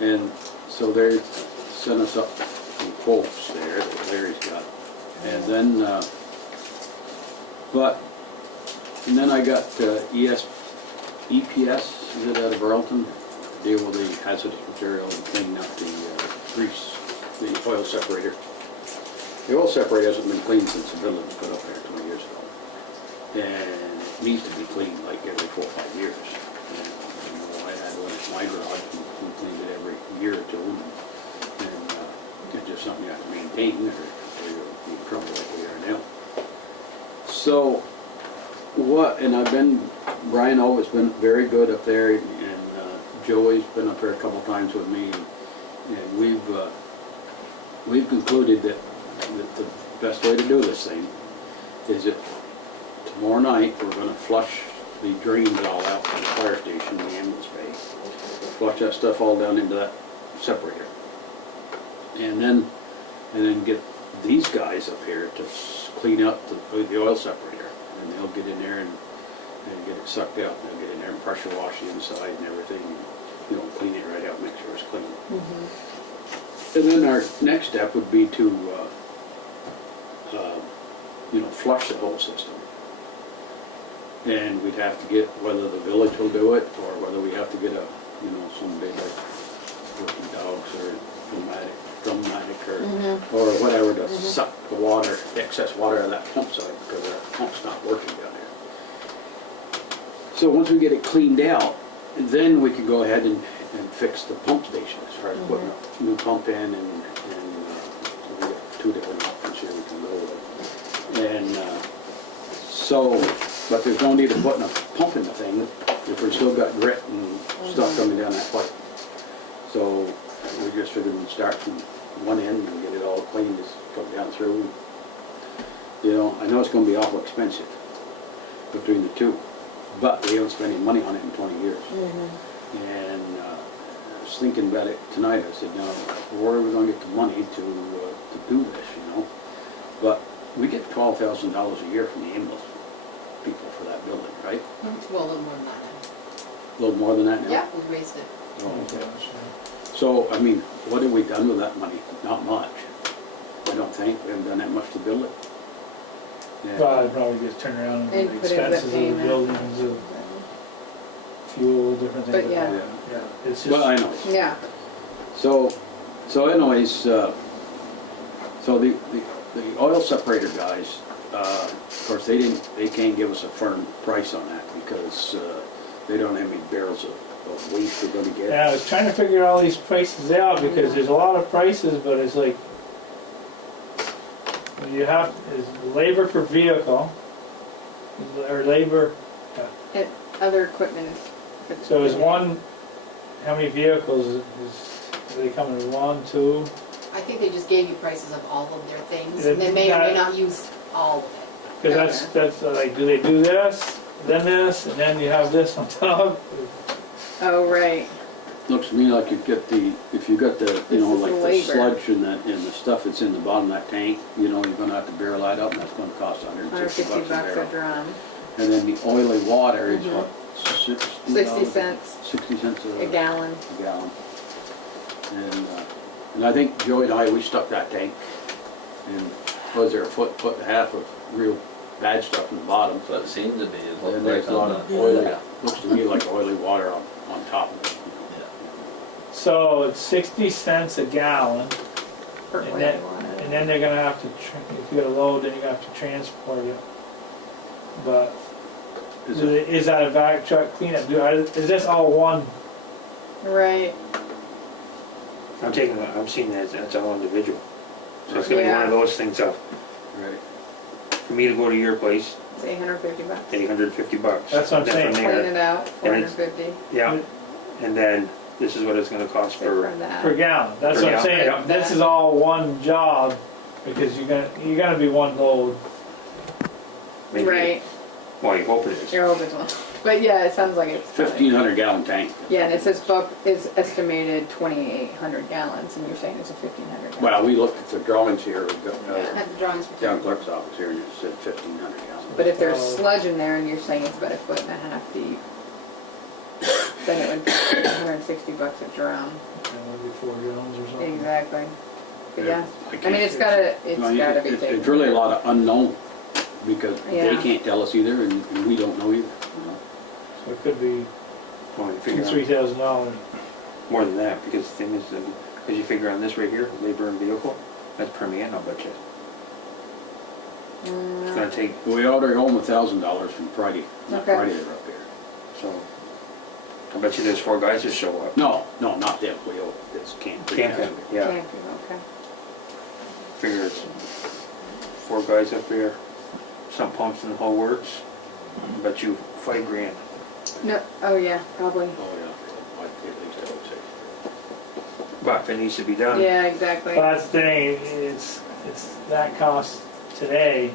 And so they sent us up some quotes there that Larry's got. And then, and then I got EPS, is it out of Burlington? Deal with the hazardous material and cleaning up the grease, the oil separator. The oil separator hasn't been cleaned since the building was put up there 20 years ago. And it needs to be cleaned like every 4 or 5 years. And, you know, I had one at my garage, and we cleaned it every year or two. And it's just something you have to maintain, or you'll be in trouble like we are now. So, Brian always been very good up there, and Joey's been up there a couple times with me, and we've concluded that the best way to do this thing is that tomorrow night we're going to flush the drains all out from the fire station, the ambulance bay, flush that stuff all down into that separator, and then get these guys up here to clean up the oil separator, and they'll get in there and get it sucked out. They'll get in there and pressure wash the inside and everything, and, you know, clean it right out, make sure it's clean. And then our next step would be to, you know, flush the whole system. And we'd have to get, whether the village will do it, or whether we have to get somebody like Working Dogs or Drummatic or whatever to suck the water, excess water out of that pump side, because our pump's not working down there. So once we get it cleaned out, then we can go ahead and fix the pump station as far as putting a new pump in, and so we got 2 different options here we can go with. And but there's no need of putting a pump in the thing if we've still got grit and stuff coming down that pipe. So we just figured we'd start from one end and get it all cleaned, just come down through. You know, I know it's going to be awful expensive between the two, but we haven't spent any money on it in 20 years. And I was thinking about it tonight. I said, now, where are we going to get the money to do this, you know? But we get $12,000 a year from the ambulance people for that building, right? Well, a little more than that now. A little more than that now? Yeah, we raised it. So, I mean, what have we done with that money? Not much. I don't think. We haven't done that much to build it. And- Well, I'd probably just turn around and And the put it in the expenses of the payment. buildings, of fuel, different things But like yeah. that. Yeah, it's Well, I just, know. Yeah. So anyways, so the oil separator guys, of course, they can't give us a firm price on that, because they don't have any barrels of waste they're gonna get. yeah, I was trying to figure all these prices out, because there's a lot of prices, but it's like, you have, is labor per vehicle, or labor, And other equipment. so is one, how many vehicles are they coming, 1, 2? I think they just gave you prices of all of their things, Yeah, and they may or may that- not use all of it. Because that's like, do they do this, then this, and then you have this on top? Oh, right. looks to me like you get the, if you got the, you know, This is like the labor. sludge and the stuff that's in the bottom of that tank, you know, you're gonna have to barrel that up, and that's gonna cost $160 $150 a a barrel. drum, And then the oily water is what, 60 cents 60 cents a gallon. a gallon. And I think Joey and I, we stuck that tank, and was there a foot and a half of real bad stuff in the bottom. So it seemed to be, it And looked there's like a lot on of the. oily, Yeah. looks to me like oily water on top of it. So it's 60 cents a gallon, For and oil then, water. and then they're gonna have to, if you got a load, then you're gonna have to transport it. But Is it- is that a vac truck cleanup? Is this all one? Right, I'm seeing that as all individual. So it's gonna be one of those things of, Right. for me to go to your place, it's $850. $850. That's what I'm Then saying. from Clean there- it out, And it's- $450 Yeah, and then this is what it's gonna cost for for, that. Per gallon, that's Per what I'm gallon, saying, yeah. this is all one job, because you're gonna be one load. maybe, Right, well, you hope it is. you're hoping one. But yeah, it sounds like it's. 1,500 gallon tank. Yeah, and it says book is estimated 2,800 gallons, and you're saying it's a 1,500 gallon. Well, we looked at the drawings here, we've got, I have the drawings for down clerk's office here, and it said 1,500 gallons. But if there's sludge in there and you're saying it's about a foot and a half deep, then it would be $160 a drum. Maybe 4 gallons or something. Exactly. But yeah, I I mean, it's gotta be taken. It's really a lot of unknown, because they Yeah. can't tell us either, and we don't know either. So it could be Well, you $2,000 figure to out $3,000. more than that, because the thing is, because you figure on this right here, labor and vehicle, that's per man, I'll bet you. It's gonna take, We already owe them $1,000 from Friday. Okay. Friday they were up there. so, I bet you there's 4 guys that show up. No, not them, we owe this camp. Camping, yeah, Can't be, okay. figure it's 4 guys up there, some pumps and the whole works, I bet you $5,000. No, oh yeah, probably. Oh, yeah, at least I would say. But if it needs to be done. Yeah, exactly. But that's the thing, it's that cost today,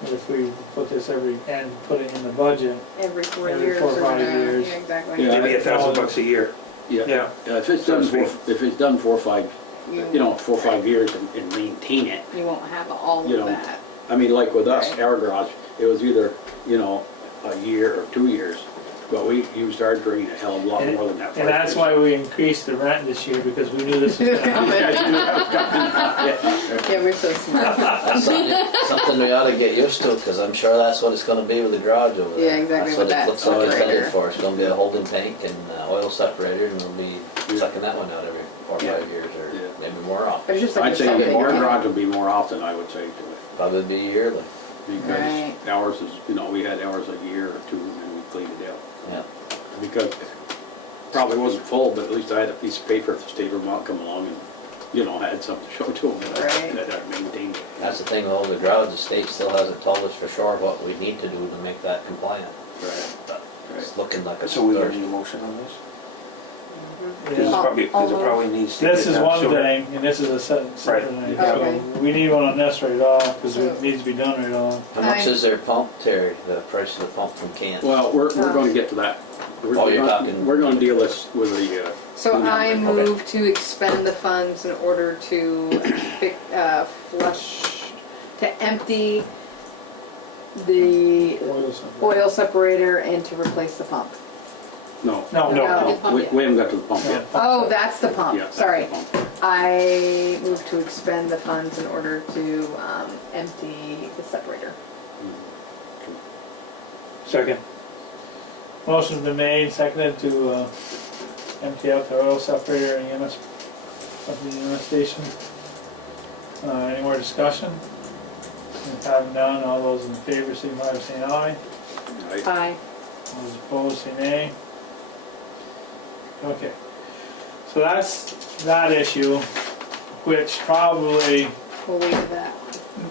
but if we put this and put it in the budget, Every 4 every years 4 or or 5 whatever. years. Yeah, exactly. Yeah. Maybe $1,000 a year. Yeah, Yeah. if it's So done to speak. if it's done 4 or 5, you know, 4 or 5 years and maintain it, You won't have all You of know, that. I mean, like with us, Right. our garage, it was either, you know, a year or 2 years, but we used our drain a hell of a lot And more than that. and that's why we increased the rent this year, because we knew this was gonna happen. Yeah, we're so smart. That's something we ought to get used to, because I'm sure that's what it's gonna be with the garage over there. Yeah, exactly, with that That's what it's separator. intended for, it's gonna be a holding tank and oil separator, and we'll be sucking that one out every 4 or 5 Yeah. years, or Yeah. maybe more often. But it's just like I'd a say septic your tank. garage would be more often, I would say, to it. Probably be yearly, Because Right. ours is, you know, we had ours a year or 2 and then we cleaned it out. yeah. Because it probably wasn't full, but at least I had a piece of paper if the state of Vermont come along and, you know, had something to show to them Right. that I maintained it. That's the thing with all the garage, the state still hasn't told us for sure what we need to do to make that compliant. Right. It's looking like a So we start. need a motion on this? Mhm. Because it probably needs to. This get is done one sooner. thing, and this is a separate thing, Yeah. so Okay. we need one on this right off, because So- it needs to be done right off. How much I- is their pump, Terry, the price of the pump from Kent? Well, we're gonna get to that. Oh, you're talking- We're gonna deal this with the, So clean out. I Okay. move to expend the funds in order to to empty the Oil separator. oil separator and to replace the pump. No. No, No. We haven't got to the pump yet. Oh, that's the pump, Yeah, that's sorry. the pump. I move to expend the funds in order to empty the separator. Second. Motion's been made, seconded to empty out the oil separator in the EMS, of the EMS station. Any more discussion? If having done, all those in favor, signify by saying aye. Right. Aye. All those opposed, say nay. Okay, so that's that issue, which probably, We'll wait for that one.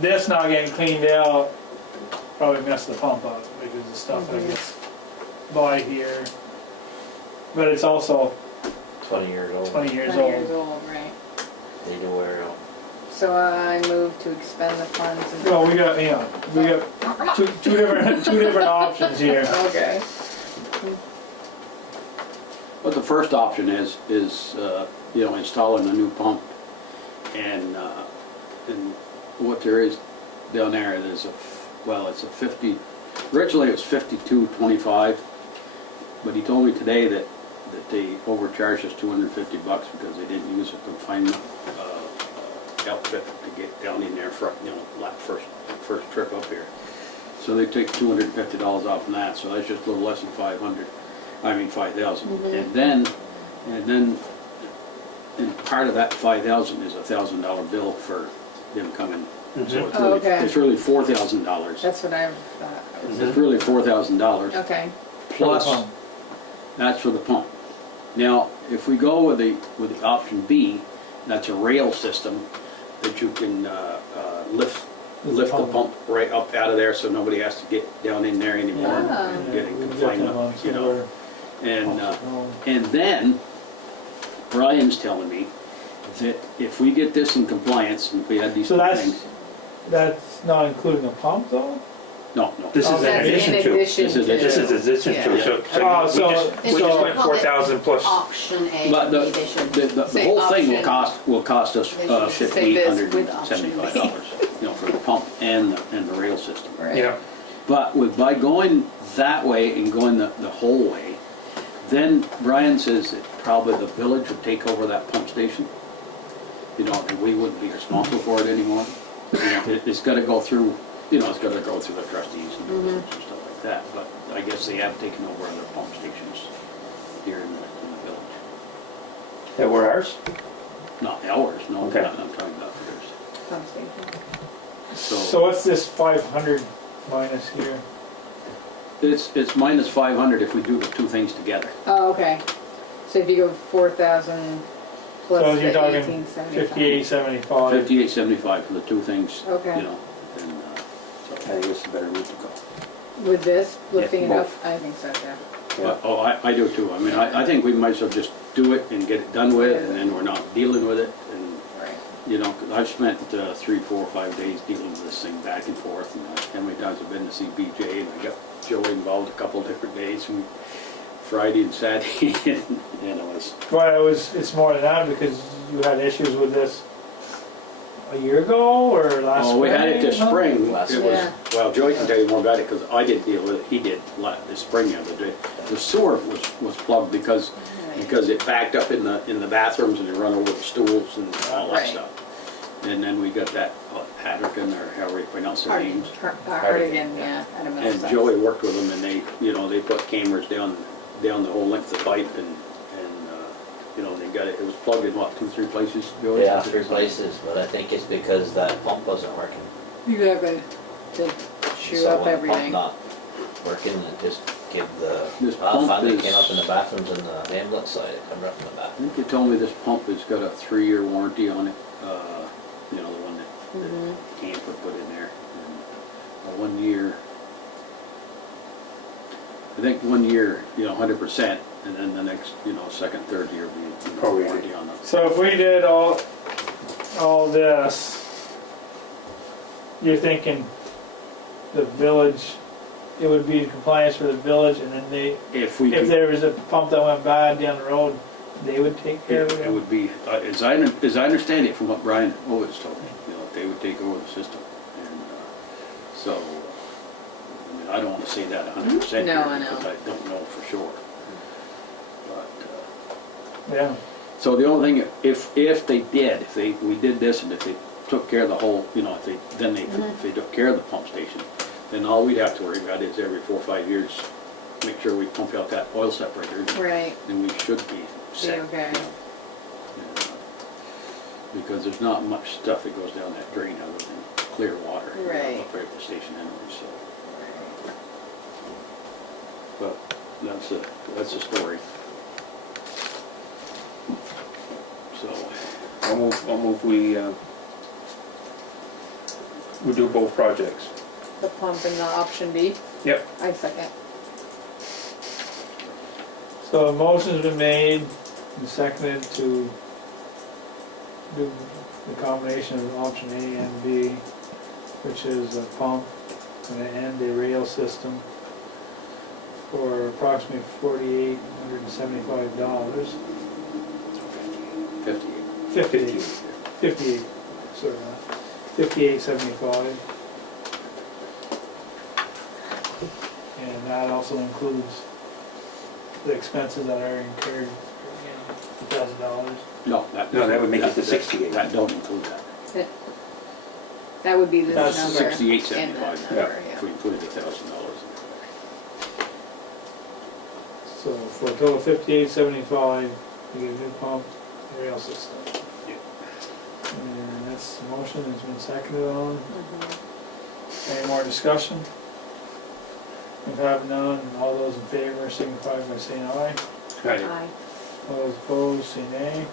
this not getting cleaned out, probably messed the pump up, because the stuff that gets by here. But it's also 20 years old, 20 years 20 years old. old, right. need to wear out. So I move to expend the funds. in- Well, we got two different options here. Okay. What the first option is, you know, installing a new pump. And what there is down there, there's it's a 50, originally it was 52.25, but he told me today that they overcharged us $250 because they didn't use a confinement outfit to get down in there for, you know, like first trip up here. So they take $250 off on that, so that's just a little less than 5,000. And part of that 5,000 is a $1,000 bill for them coming. So it's really $4,000. That's what I thought. It's really $4,000. Okay. Plus, pump. that's for the pump. Now, if we go with the option B, that's a rail system that you can lift the pump right up out of there, so nobody has to get down in there anymore and getting confined up, you know. And then Brian's telling me that if we get this in compliance and we had these So two things. that's not including a pump though? No. This is in That's addition in to. addition This is to. This is addition Yeah. to, Oh, so we just went 4,000 plus. Option A, But maybe they should the say whole thing option. will cost us They should say this with option B. $5,875, you know, for the pump and the rail system. Right. Yeah. But by going that way and going the whole way, then Brian says that probably the village would take over that pump station. You know, and we wouldn't be responsible for it anymore. You know, it's gotta go through, you know, it's gotta go through the trustees and stuff like that. But I guess they have taken over other pump stations here in the village. That were ours? Not ours, no, Okay. I'm talking about theirs. Pump station. So what's this 500 minus here? It's minus 500 if we do the two things together. Oh, okay. So if you go 4,000 plus So the you're talking 1875. 58.75. 58.75 for the two things, Okay. you know, and, I think it's a better route to go. With this, lifting it both. up, I think so, yeah. oh, I do too. I mean, I think we might as well just do it and get it done with, and then we're not dealing with it. And, Right. you know, 'cause I've spent 3, 4, 5 days dealing with this thing back and forth, and how many times I've been to see BJ, and I got Joey involved a couple different days, and Friday and Saturday, and it was, Well, it's more than that because you had issues with this a year ago or last oh, we had it this spring? spring. Last It was, Yeah. well, Joey can tell you more about it, because I didn't deal with it, he did this spring the other day. The sewer was plugged because it backed up in the bathrooms, and it run over the stools and all that Right. stuff. And then we got that Hadrican, or however you pronounce their names. Hardigan, yeah, at a middle And size. Joey worked with them, and they put cameras down the whole length of the pipe, and you know, they got it, it was plugged in, what, 2, 3 places, Joey? Yeah, 3 places, but I think it's because that pump wasn't working. Exactly. To chew So up when the everything. pump not working, it just give the, This well, pump finally is- came up in the bathrooms and the ambulance side, it come right from the I back. think you told me this pump has got a 3-year warranty on it, you know, the one that Camper put in there. And 1 year, I think 1 year, you know, 100%, and then the next, you know, second, third year will be Prorated. warranty on it. So if we did all this, you're thinking the village, it would be in compliance for the village, and then If we if could, there was a pump that went bad down the road, they would take care of it it? would be, as I understand it from what Brian Owens told me, you know, they would take over the system. And so, I mean, I don't want to say that 100% No, I here, know. because I don't know for sure. But, Yeah. so the only thing, if we did this, and if they took care of the whole, you know, if they took care of the pump station, then all we'd have to worry about is every 4 or 5 years, make sure we pump out that oil separator, Right. and we should be Be set. okay. Because there's not much stuff that goes down that drain other than clear water. you know, Right. Up there at the station anyway, so. But that's a story. So, I'll move we do both projects. The pump and the option B. Yep. I second. So a motion's been made and seconded to do the combination of option A and B, which is a pump and a rail system. for approximately $4,875. 58. 58, sorry, 58.75. And that also includes the expenses that are incurred, $1,000. No, that would make it to 68. That don't include that. That would be the number. That's 68.75. And that number, If we included the $1,000. So for a total of $58.75, you get a new pump, and rail system. Yeah. And that's the motion, has been seconded on. Mhm. Any more discussion? If I have none, all those in favor signify by saying aye. Right. Aye. All those opposed, say nay.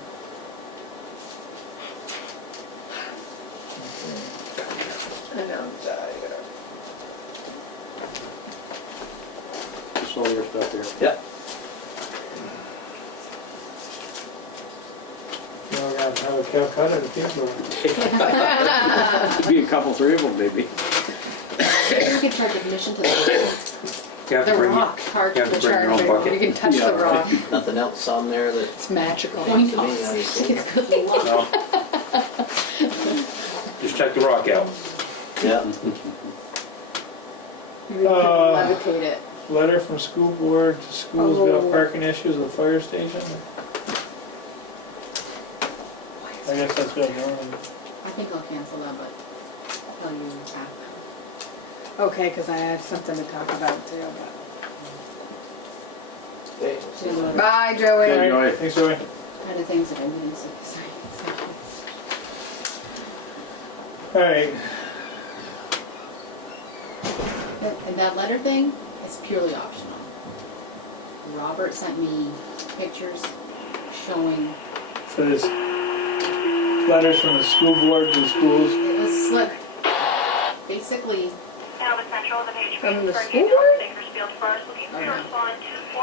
Okay. I know, Just all your stuff here. Yep. Now we're gonna have a Calcutta to people. Be a couple, three of them maybe. You could charge admission to the You have to The bring rock, you have to bring your own you bucket. can touch Yeah, the rock, Nothing else on there that, it's magical. coin to me, toss. I would say. It's good luck. No. Just check the rock out. yeah, You can levitate it. Letter from school board to schools about Oh. parking issues at the fire station. I guess that's what you're on. I think I'll cancel that, but tell you after. Okay, because I have something to talk about too. Bye, Joey. Hey, Joey. Thanks, Joey. Kind of things that I didn't see. Alright, And that letter thing is purely optional. Robert sent me pictures showing, so this letters from the school board to schools. it was like, basically, From the school board?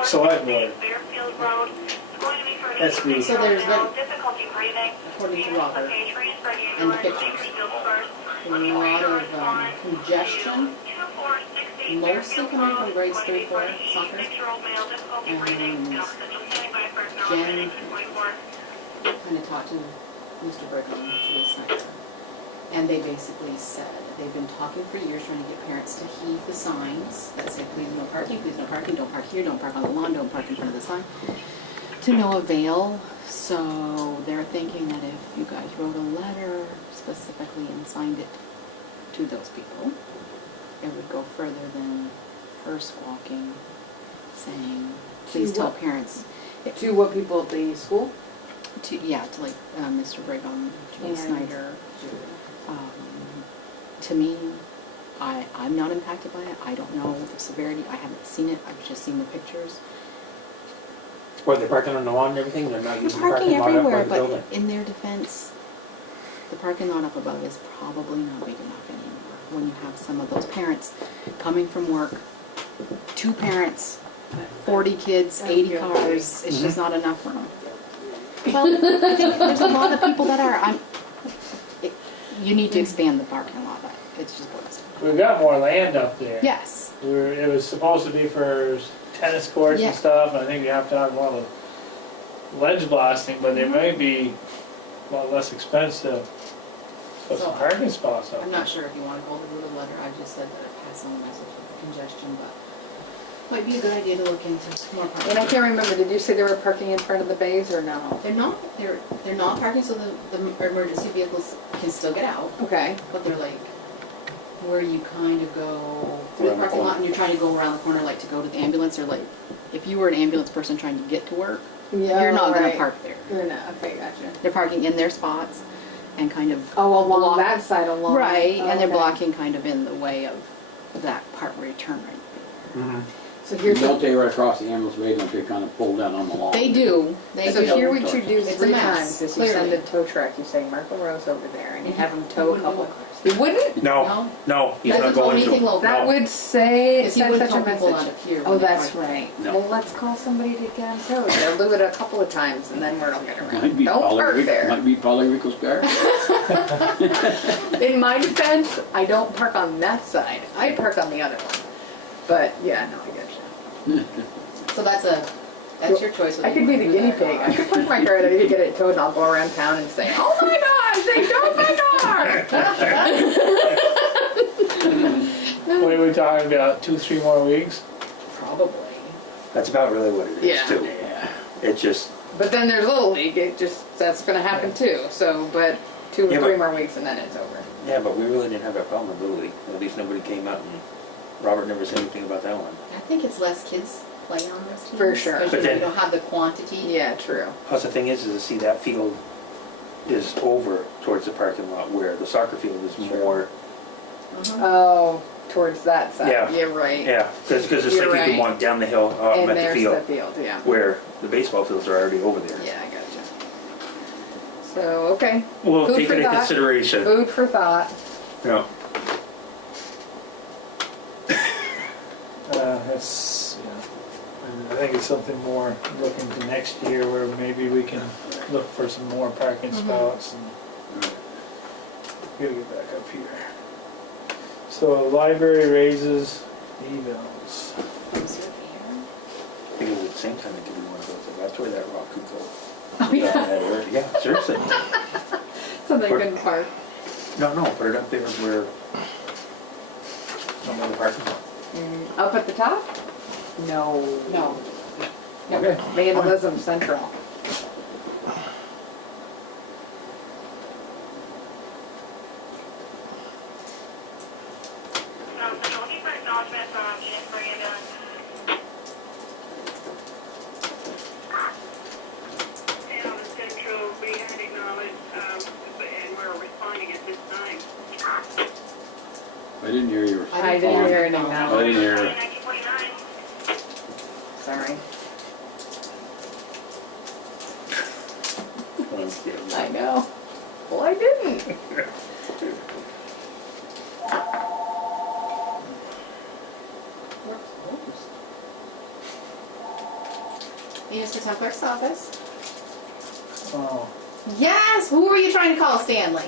Selectboard. That's me. so there's like, according to Robert, and the pictures, a lot of congestion, mostly coming from grades 3, 4 soccer. And Jen kind of talked to Mr. Brigham, which was nice. And they basically said, they've been talking for years trying to get parents to heed the signs that say, please no parking, don't park here, don't park on the lawn, don't park in front of the sign. To no avail, so they're thinking that if you guys wrote a letter specifically and signed it to those people, it would go further than first walking, saying, please tell what? parents. To what people at the school? To, yeah, to like Mr. Brigham, Julie And- Snyder. To me, I'm not impacted by it. I don't know the severity. I haven't seen it. I've just seen the pictures. What, they're parking on the lawn and everything? They're not They're using the parking parking lot up by everywhere, the but building? in their defense, the parking lot up above is probably not big enough anymore. When you have some of those parents coming from work, 2 parents, 40 kids, 80 cars, it's just not enough room. Well, I think there's a lot of people that are, you need to expand the parking lot, but it's just what it's. We've got more land up there. Yes, It was supposed to be for tennis courts Yeah. and stuff, and I think you have to have a lot of ledge blasting, but they might be a lot less expensive. Put some So, parking spots up. I'm not sure if you want to go through the letter, I just said that I pass on the message of the congestion, but might be a good idea to look into more And I parking. can't remember, did you say they were parking in front of the bays or no? They're not parking so the emergency vehicles can still get out, Okay. but they're like, where you kind of go through the Around the parking lot corner. and you're trying to go around the corner like to go to the ambulance, or like, if you were an ambulance person trying to get to work, Yeah, you're not gonna right. park there. You're not, okay, gotcha. They're parking in their spots and kind of. Oh, along block- that side along. Right, Oh, and they're okay. blocking kind of in the way of that part where you turn right. Mhm. So here's, Don't they right across the ambulance bay, don't they kind of pull down on the lawn? They do, they so do. here what you do It's a 3 mess, times is you send clearly. a tow truck, you say Marco Rose over there, and you have them tow a wouldn't couple go. cars. You wouldn't? No, No? no, he's Doesn't not tow going anything to. local. That No. would say, Because he send wouldn't such a tell people out message. of here. Oh, when they that's park. right. No. Well, let's call somebody to get them towed. They'll do it a couple of times and then word will get Might around. be Don't Polly park Ric- there. Might be Polly Rico's car. In my defense, I don't park on that side. I park on the other one. But yeah, no, I get you. So that's your choice. I could be the guinea pig. I could park my car there to get it towed and I'll go around town and say, oh my gosh, they towed my car! What are we talking about, 2-3 more weeks? Probably. That's about really what it is Yeah. too. It's just, But then there's Little League, that's gonna happen too, so, but 2 or Yeah, 3 but- more weeks and then it's over. yeah, but we really didn't have that problem with Little League. At least nobody came out and Robert never said anything about that one. I think it's less kids play on those teams. For sure. Because But you then- don't have the quantity. Yeah, true. Plus the thing is to see that field is over towards the parking lot where the soccer field is more, Oh, towards that side, Yeah. yeah, right. yeah, because it's You're like you can right. walk down the hill And at the there's the field field, yeah. where the baseball fields are already over there. Yeah, I gotcha. So, okay, We'll Food take for it into thought. consideration. food for thought. Yeah. That's, yeah. I think it's something more looking to next year where maybe we can look for some more parking spots and gotta get back up here. So library raises evals. I think it was the same time they did one of those. That's where that rock could go. Oh, yeah. Yeah, seriously. So they couldn't park. No, put it up there where, no, the parking lot. Up at the top? No. No. Okay. Vandalism Central. Looking for acknowledgement from Enosburgh ambulance. And Central, we had acknowledged, and we're responding at this time. I didn't hear you. I didn't hear anything I now. didn't hear. 1949. Sorry. Thank you. I know. Well, I didn't. Enosburgh Town Clerk's office. Oh, Yes, who were you trying to call, Stanley?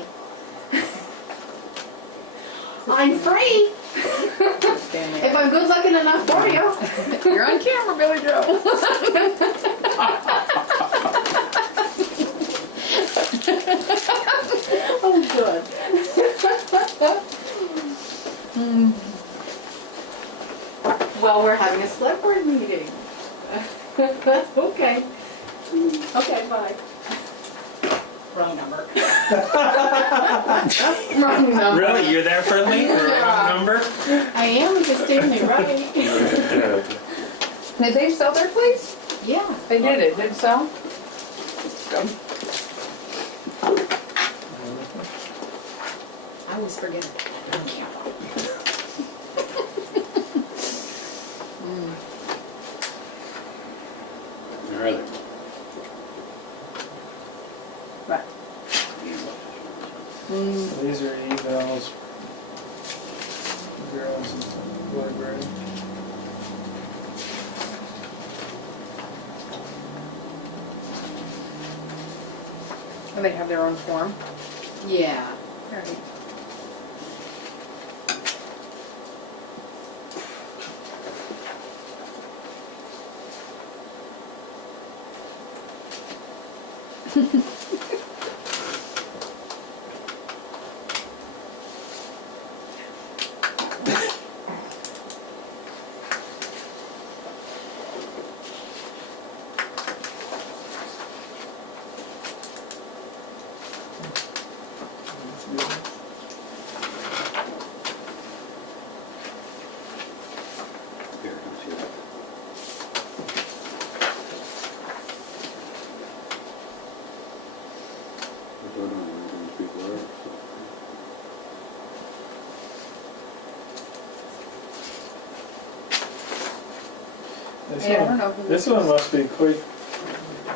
I'm free. If I'm good looking enough for you. You're on camera, Billy Joe. Oh, good. Well, we're having a select board meeting. Okay. Okay, bye. Wrong number. Wrong number. Really? You're that friendly? Or a Yeah. wrong number? I am with Stanley, right? Did they sell their place? Yeah. They did, it did sell? Good. I always forget it. On camera. Where are they? Right. so these are evals. Girls in the library. And they have their own form? Yeah. Alright. Here, let's see that. I don't know where these people are, so. This Yeah, I one- don't know who This this one is. must be quick.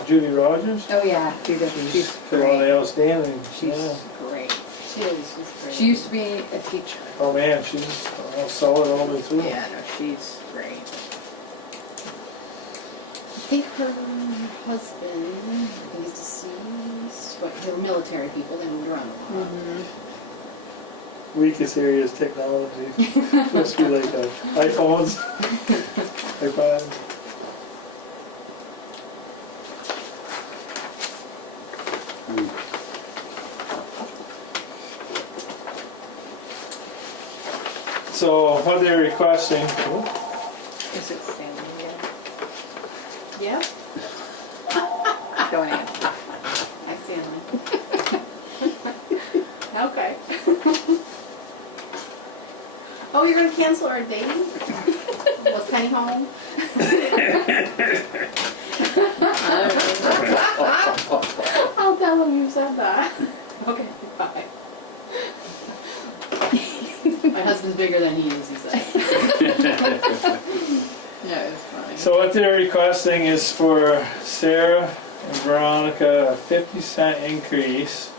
Judy Rogers? Oh, yeah, she's For all great. the outstanding. She's Yeah. great. She is. She's great. She used to be a teacher. Oh man, she's all solid all the way through. Yeah, no, she's great. I think her husband, I think he's deceased. But they're military people. They moved around a lot. Weakest area is technology. Must be like iPhones. iPad. So what they're requesting, Is it Stanley again? Yep, Don't answer. I stand on. Okay. Oh, you're gonna cancel our date? Was Penny home? I'll tell him you said that. Okay, bye. My husband's bigger than he is, he said. Yeah, it's funny. so what they're requesting is for Sarah and Veronica a 50-cent increase.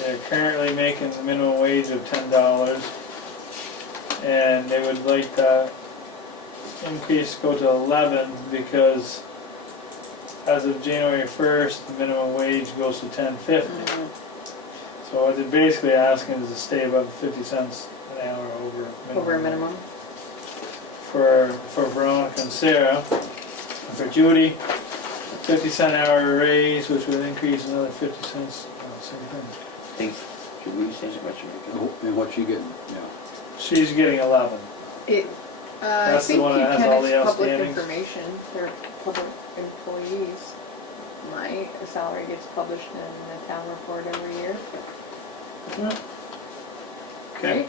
They're currently making the minimum wage of $10, and they would like that increase to go to 11 because as of January 1st, the minimum wage goes to $10.50. So what they're basically asking is to stay above 50 cents an hour over minimum. Over a minimum. For Veronica and Sarah. And for Judy, 50-cent hour raise, which would increase another 50 cents. Same thing. Think, should we say how much you're making? And what's she getting? Yeah. She's getting 11. I That's the think one you that has can, all the it's public outstandings. information, they're public employees. My salary gets published in the town report every year, Okay. right?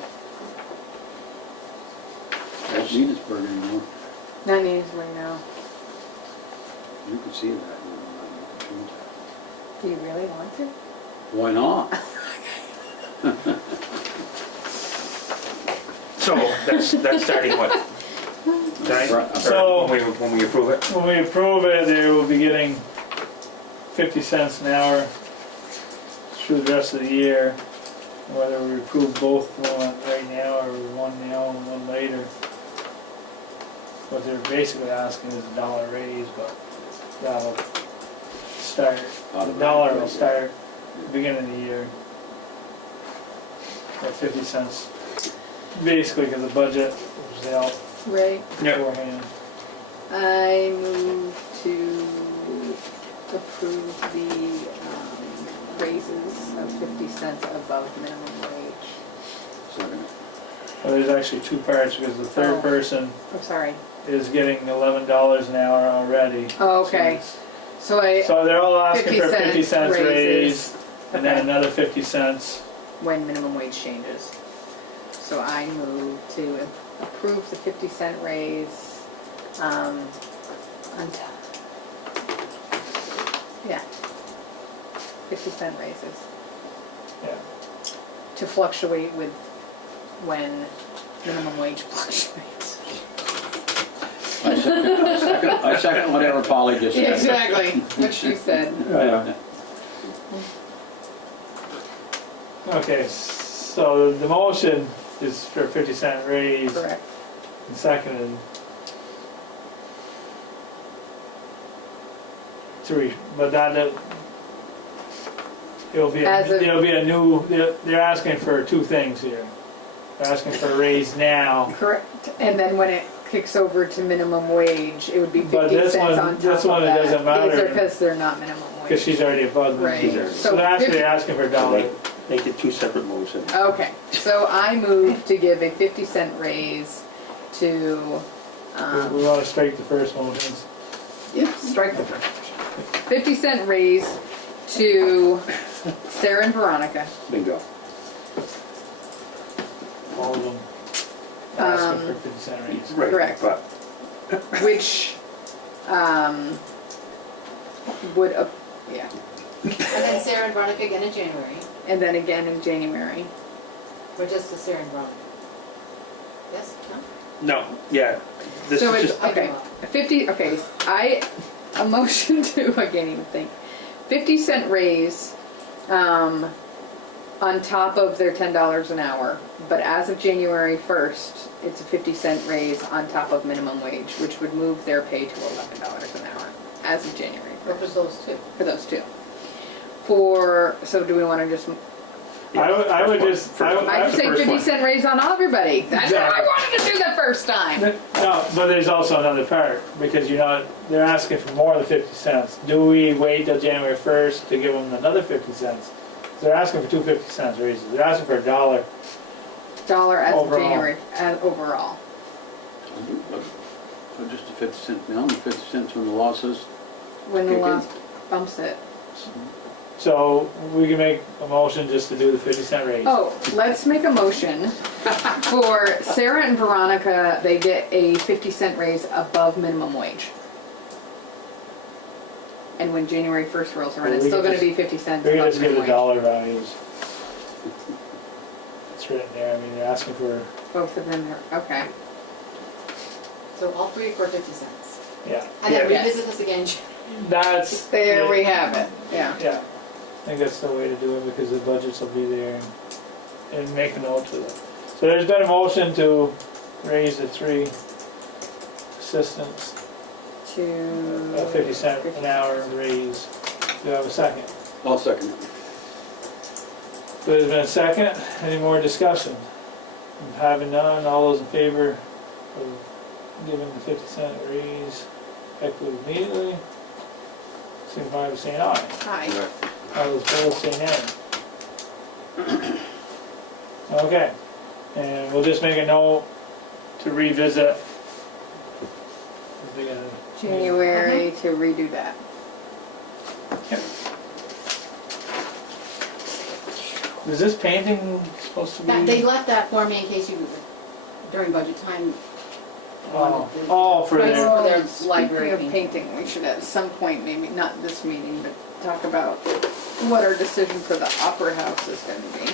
That's Enosburgh anymore. Not easily now. You can see that. You can change that. Do you really want to? Why not? So, that's starting what? Tonight? Right. Or So- when we approve it? When we approve it, they will be getting 50 cents an hour through the rest of the year. Whether we approve both one right now or one now and one later. What they're basically asking is a $1 raise, but that'll start, the dollar will start at the beginning of the year at 50 cents. Basically because the budget was out Right. beforehand. I move to approve the raises of 50 cents above minimum wage. Second. Well, there's actually two parts because the third Oh. person I'm sorry. is getting $11 an hour already. Oh, okay. So So they're all asking for 50 cents raises. raise and then Okay. another 50 cents. When minimum wage changes. So I move to approve the 50-cent raise, yeah, 50-cent raises, Yeah. to fluctuate with when minimum wage fluctuates. I second whatever Polly just said. Exactly, what she said. Yeah. Okay, so the motion is for 50-cent raise Correct. and seconded. But it'll be As of- a new, they're asking for two things here. They're asking for a raise now. Correct. And then when it kicks over to minimum wage, it would be But 50 this cents one- on top this of one, it that. doesn't matter. Because they're not minimum wage. Because she's already above Right. them. So So they're actually 50 asking for a dollar. Make it two separate motions. Okay, so I move to give a 50-cent raise to, We want to strike the first motion. strike the first. 50-cent raise to Sarah and Veronica. Bingo. All of them asking Um, for 50-cent raise. Right, Correct. but Which, would, yeah, And then Sarah and Veronica again in January, and then again in January. or just the Sarah and Veronica? Yes, no? no, yeah. This So is it's, just, okay, 50, okay, a motion to, I can't even think, 50-cent raise, on top of their $10 an hour, but as of January 1st, it's a 50-cent raise on top of minimum wage, which would move their pay to $11 an hour, as of January Or for 1st, those two? for those two. So do we want to just, I would just, I'd I say 50-cent raise on everybody. That's what I Exactly. wanted to do the first time. no, but there's also another part, because they're asking for more than 50 cents. Do we wait till January 1st to give them another 50 cents? They're asking for two 50 cents raises. They're asking for $1. Dollar as of Overall. January, as overall. So just a 50 cent now, and 50 cents when the law says, When the Kick law in. bumps it. So we can make a motion just to do the 50-cent raise. Oh, let's make a motion for Sarah and Veronica, they get a 50-cent raise above minimum wage. And when January 1st rolls around, Well, it's we still can gonna just- be 50 cents We can above just give minimum the wage. dollar values. It's written there, I mean, they're asking for, Both of them are, okay. So all three for 50 cents. yeah. And then Yeah. revisit this again. That's. There we have it, yeah. Yeah, I think that's the way to do it, because the budgets will be there, and make a note to it. So there's been a motion to raise the 3 assistants, To. 50 cent an hour raise. Do you have a second? I'll second it. So there's been a second, any more discussion? Having none, all those in favor of giving the 50-cent raise effective immediately, signify by saying aye. Hi. All those opposed say nay. Okay, and we'll just make a note to revisit. We're gonna- January to redo that. Is this painting supposed to be? They left that for me in case you, during budget time, wanted to. Oh, for Price their, for their Speaking library of painting. painting, we should at some point, maybe not this meeting, but talk about what our decision for the Opera House is gonna be.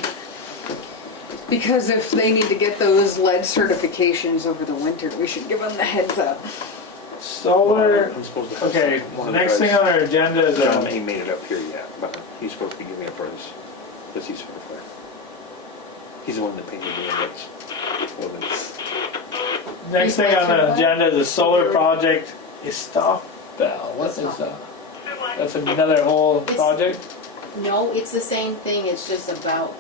Because if they need to get those lead certifications over the winter, we should give them the heads up. solar, I'm supposed to have okay, one of the the next guys- thing on our agenda is, He made it up here yet, but he's supposed to be giving me a price, because he's certified. He's the one that painted the inlets. Well, then, next thing on the agenda is the solar project Enosburgh. What is that? That's another whole It's- project? No, it's the same thing, it's just about,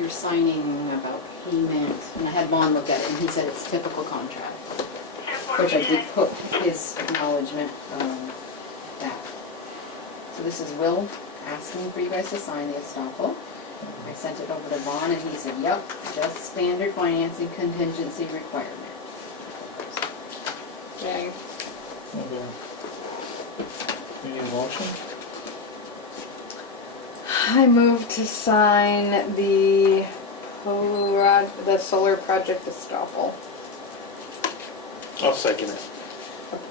you're signing about payment, and I had Vaughn look at it, and he said it's typical contract, which I did put his acknowledgement, back. So this is Will asking for you guys to sign the estoppel. I sent it over to Vaughn, and he said, yep, just standard financing contingency requirement. Okay. Okay. We need a motion? I move to sign the solar project estoppel. I'll second it.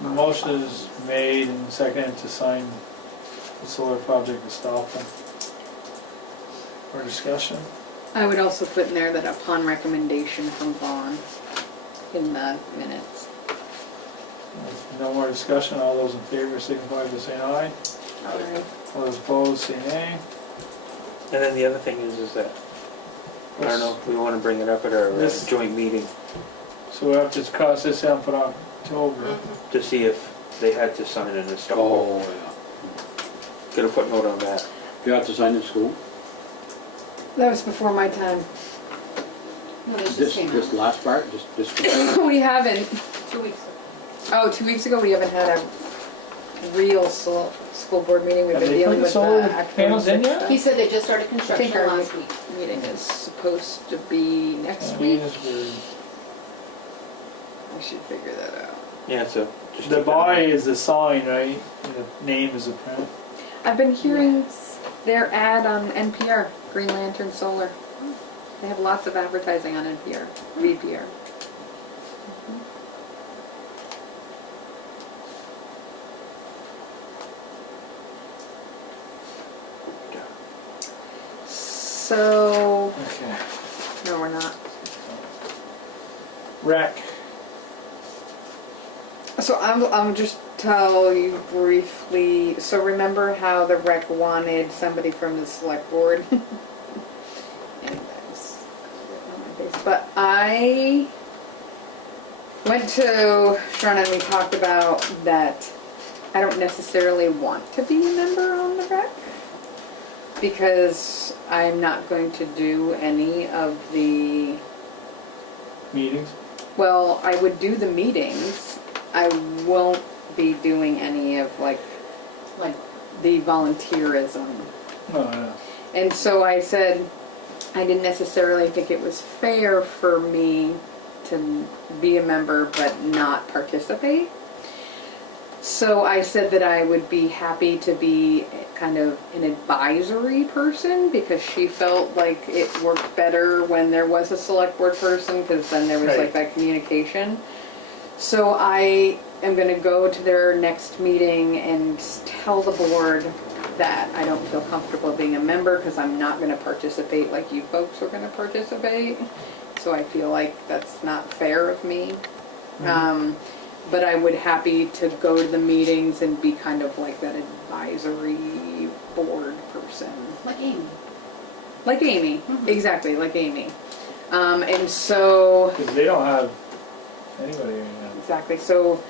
The motion is made and seconded to sign the solar project Enosburgh. For discussion? I would also put in there that upon recommendation from Vaughn in the minutes. If no more discussion, all those in favor signify by saying aye. Alright. All those opposed say nay. And then the other thing is that, I don't know if we want to bring it up at our This- joint meeting, So we have to cross this out for October. to see if they had to sign an estoppel. Oh, yeah. Get a footnote on that. You have to sign in school? That was before my time. No, this This, just came this out last part, just. We haven't, 2 weeks ago. oh, 2 weeks ago, we haven't had a real school board meeting. We've Have been they dealing put with the the solar Act panels in 46 yet? He said they just started I construction think our last week. meeting is supposed to be next I mean, week. it's weird. I should figure that out. Yeah, so just. The take that buy out. is the sign, right? And the name is the print. I've been hearing Yes. their ad on NPR, Green Lantern Solar. They have lots of advertising on NPR, VPR. So, Okay. no, we're not. Rec. So I'm just tell you briefly, so remember how the rec wanted somebody from the select board? And that's on my face. But I went to Sharon and we talked about that I don't necessarily want to be a member on the rec. because I'm not going to do any of the, Meetings? well, I would do the meetings. I won't be doing any of like the volunteerism. Oh, yeah. And so I said, I didn't necessarily think it was fair for me to be a member but not participate. So I said that I would be happy to be kind of an advisory person because she felt like it worked better when there was a select board person because then there was Right. like that communication. So I am going to go to their next meeting and tell the board that I don't feel comfortable being a member because I'm not going to participate like you folks are going to participate. So I feel like that's not fair of me. But I would happy to go to the meetings and be kind of like that advisory board person. Like Amy. Like Amy, exactly, like Amy. And so, Because they don't have anybody right now. exactly, so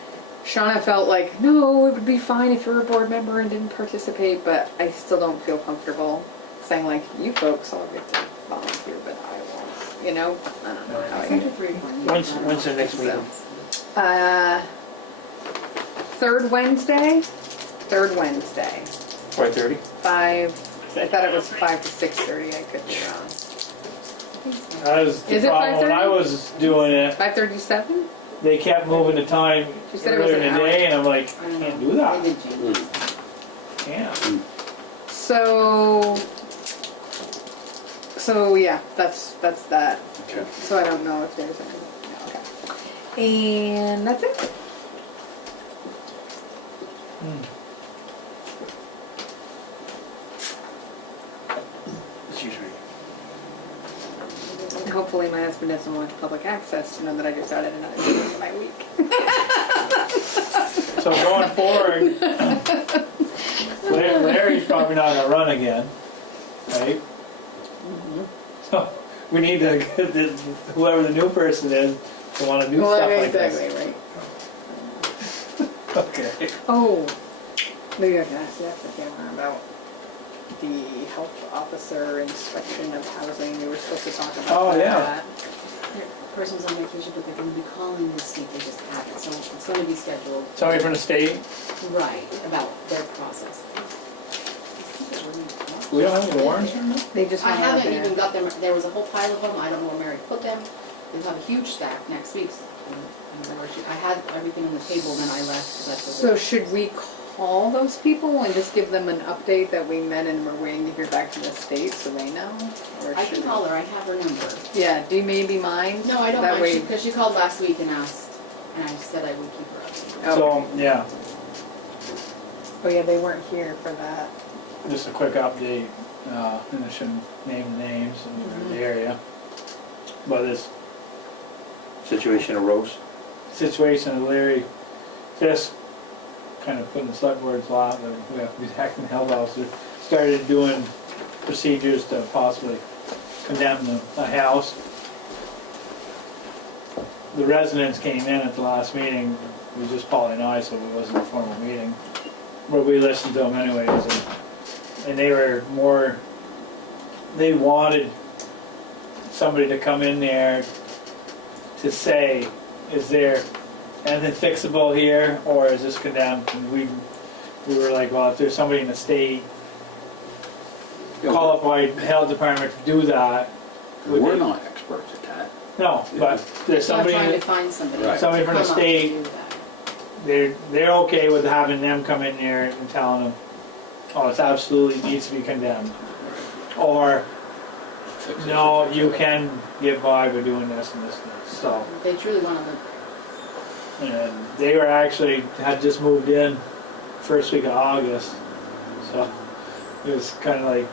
Shauna felt like, no, it would be fine if you're a board member and didn't participate, but I still don't feel comfortable saying like, you folks all get to volunteer, but I won't, you know? I don't know how I It's get. 3 to 4 years. When's the next meeting? Third Wednesday. 5:30? 5, I thought it was 5 to 6:30, I could be wrong. That was the Is it problem when I 5:30? was doing it. 5:37? They kept moving the time She said it was earlier in an the hour. day, and I'm like, I can't do that. They did change it. Can't. So yeah, that's that. Okay. So I don't know if there's any, no, okay. And that's it. Excuse me. And hopefully my husband doesn't want public access to know that I just started another meeting in my week. So going forward, Larry's probably not gonna run again, right? So we need to get whoever the new person is to want to do stuff like exactly, this. right. Okay. Oh, maybe I can ask you after camera about the health officer inspection of housing. We were supposed to talk about Oh, that. yeah. The person's on vacation, but they're gonna be calling this week, they just haven't, so it's gonna be scheduled. Somebody from the state. Right, about their process. We don't have any warrants or anything? They just I went out haven't there. even got them, there was a whole pile of them, I don't know where Mary put them. They'll have a huge stack next week. I had everything on the table, then I left, 'cause that's what. So should we call those people and just give them an update that we met and we're waiting to hear back from the state so they know? Or I should can we- call her, I have her number. Yeah, do you maybe mind? No, I don't That mind, way- because she called last week and asked, and I said I would keep her updated. Oh. So, yeah, Oh yeah, they weren't here for that. just a quick update, and I shouldn't name the names in the area. But this Situation arose. situation of Larry just kind of putting the select board's lot, that we have to be acting health officer, started doing procedures to possibly condemn the house. The residents came in at the last meeting, it was just Paul and I, so it wasn't a formal meeting. But we listened to them anyways, and they were more, they wanted somebody to come in there to say, is there anything fixable here, or is this condemned? And we were like, well, if there's somebody in the state qualified health department to do that. We're not experts at that. No, but there's So I'm somebody, trying to find somebody. Right. somebody from the to come up state, and do that. they're okay with having them come in there and telling them, oh, it absolutely needs to be condemned. Or, Fix it. no, you can get by by doing this and this and this, so. They truly want to live. And they were actually, had just moved in first week of August, so it was kind of like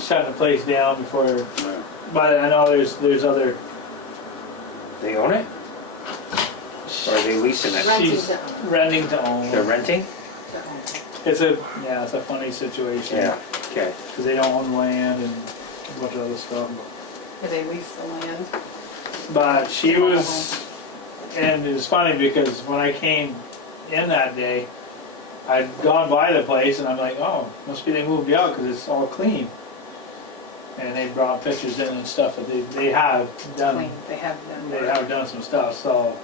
shutting the place down before, Yeah. but I know there's other, They own it? Or are they leasing it? Renting she's to own. renting to They're own. renting? It's a funny situation. Yeah, okay. Because they don't own land and a bunch of other stuff. Or they lease the land. But she was, and it was funny because when I came in that day, I'd gone by the place and I'm like, oh, must be they moved you out because it's all clean. And they brought pictures in and stuff that they have done. Clean. They have done. They have done some stuff, so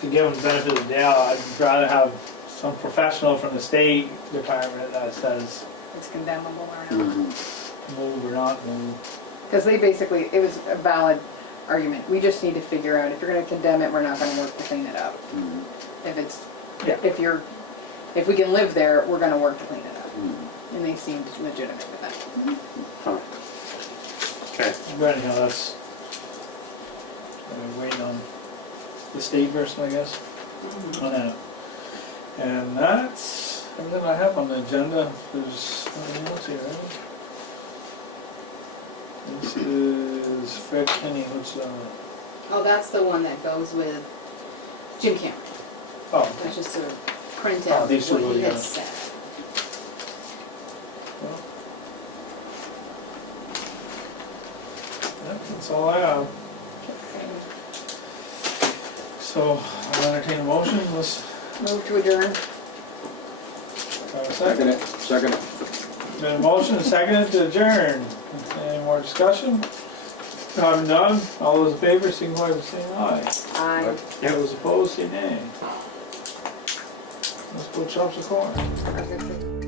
to give them the benefit of the doubt, I'd rather have some professional from the state department that says It's condemnable or not. Mhm. move or not move. Because they basically, it was a valid argument. We just need to figure out, if you're gonna condemn it, we're not gonna work to clean it up. Mhm. If it's, Yeah. if we can live there, we're gonna work to clean it up. Mhm. And they seemed legitimate with that. Huh. Okay. But anyhow, that's, we're waiting on the state version, I guess, on that. And that's everything I have on the agenda. There's nothing else here, right? This is Fred Kenny, what's, Oh, that's the one that goes with Jim Cameron. oh, That's just sort of print Oh, out these two what will he be had on. said. well. Yep, that's all I have. So, I'll entertain a motion, let's Move to adjourn. have a Second second. it, second it. Been a motion, seconded to adjourn. Any more discussion? Having done, all those in favor, signify by saying aye. Aye. Those opposed, say nay. Let's go chop the corn. I was gonna say-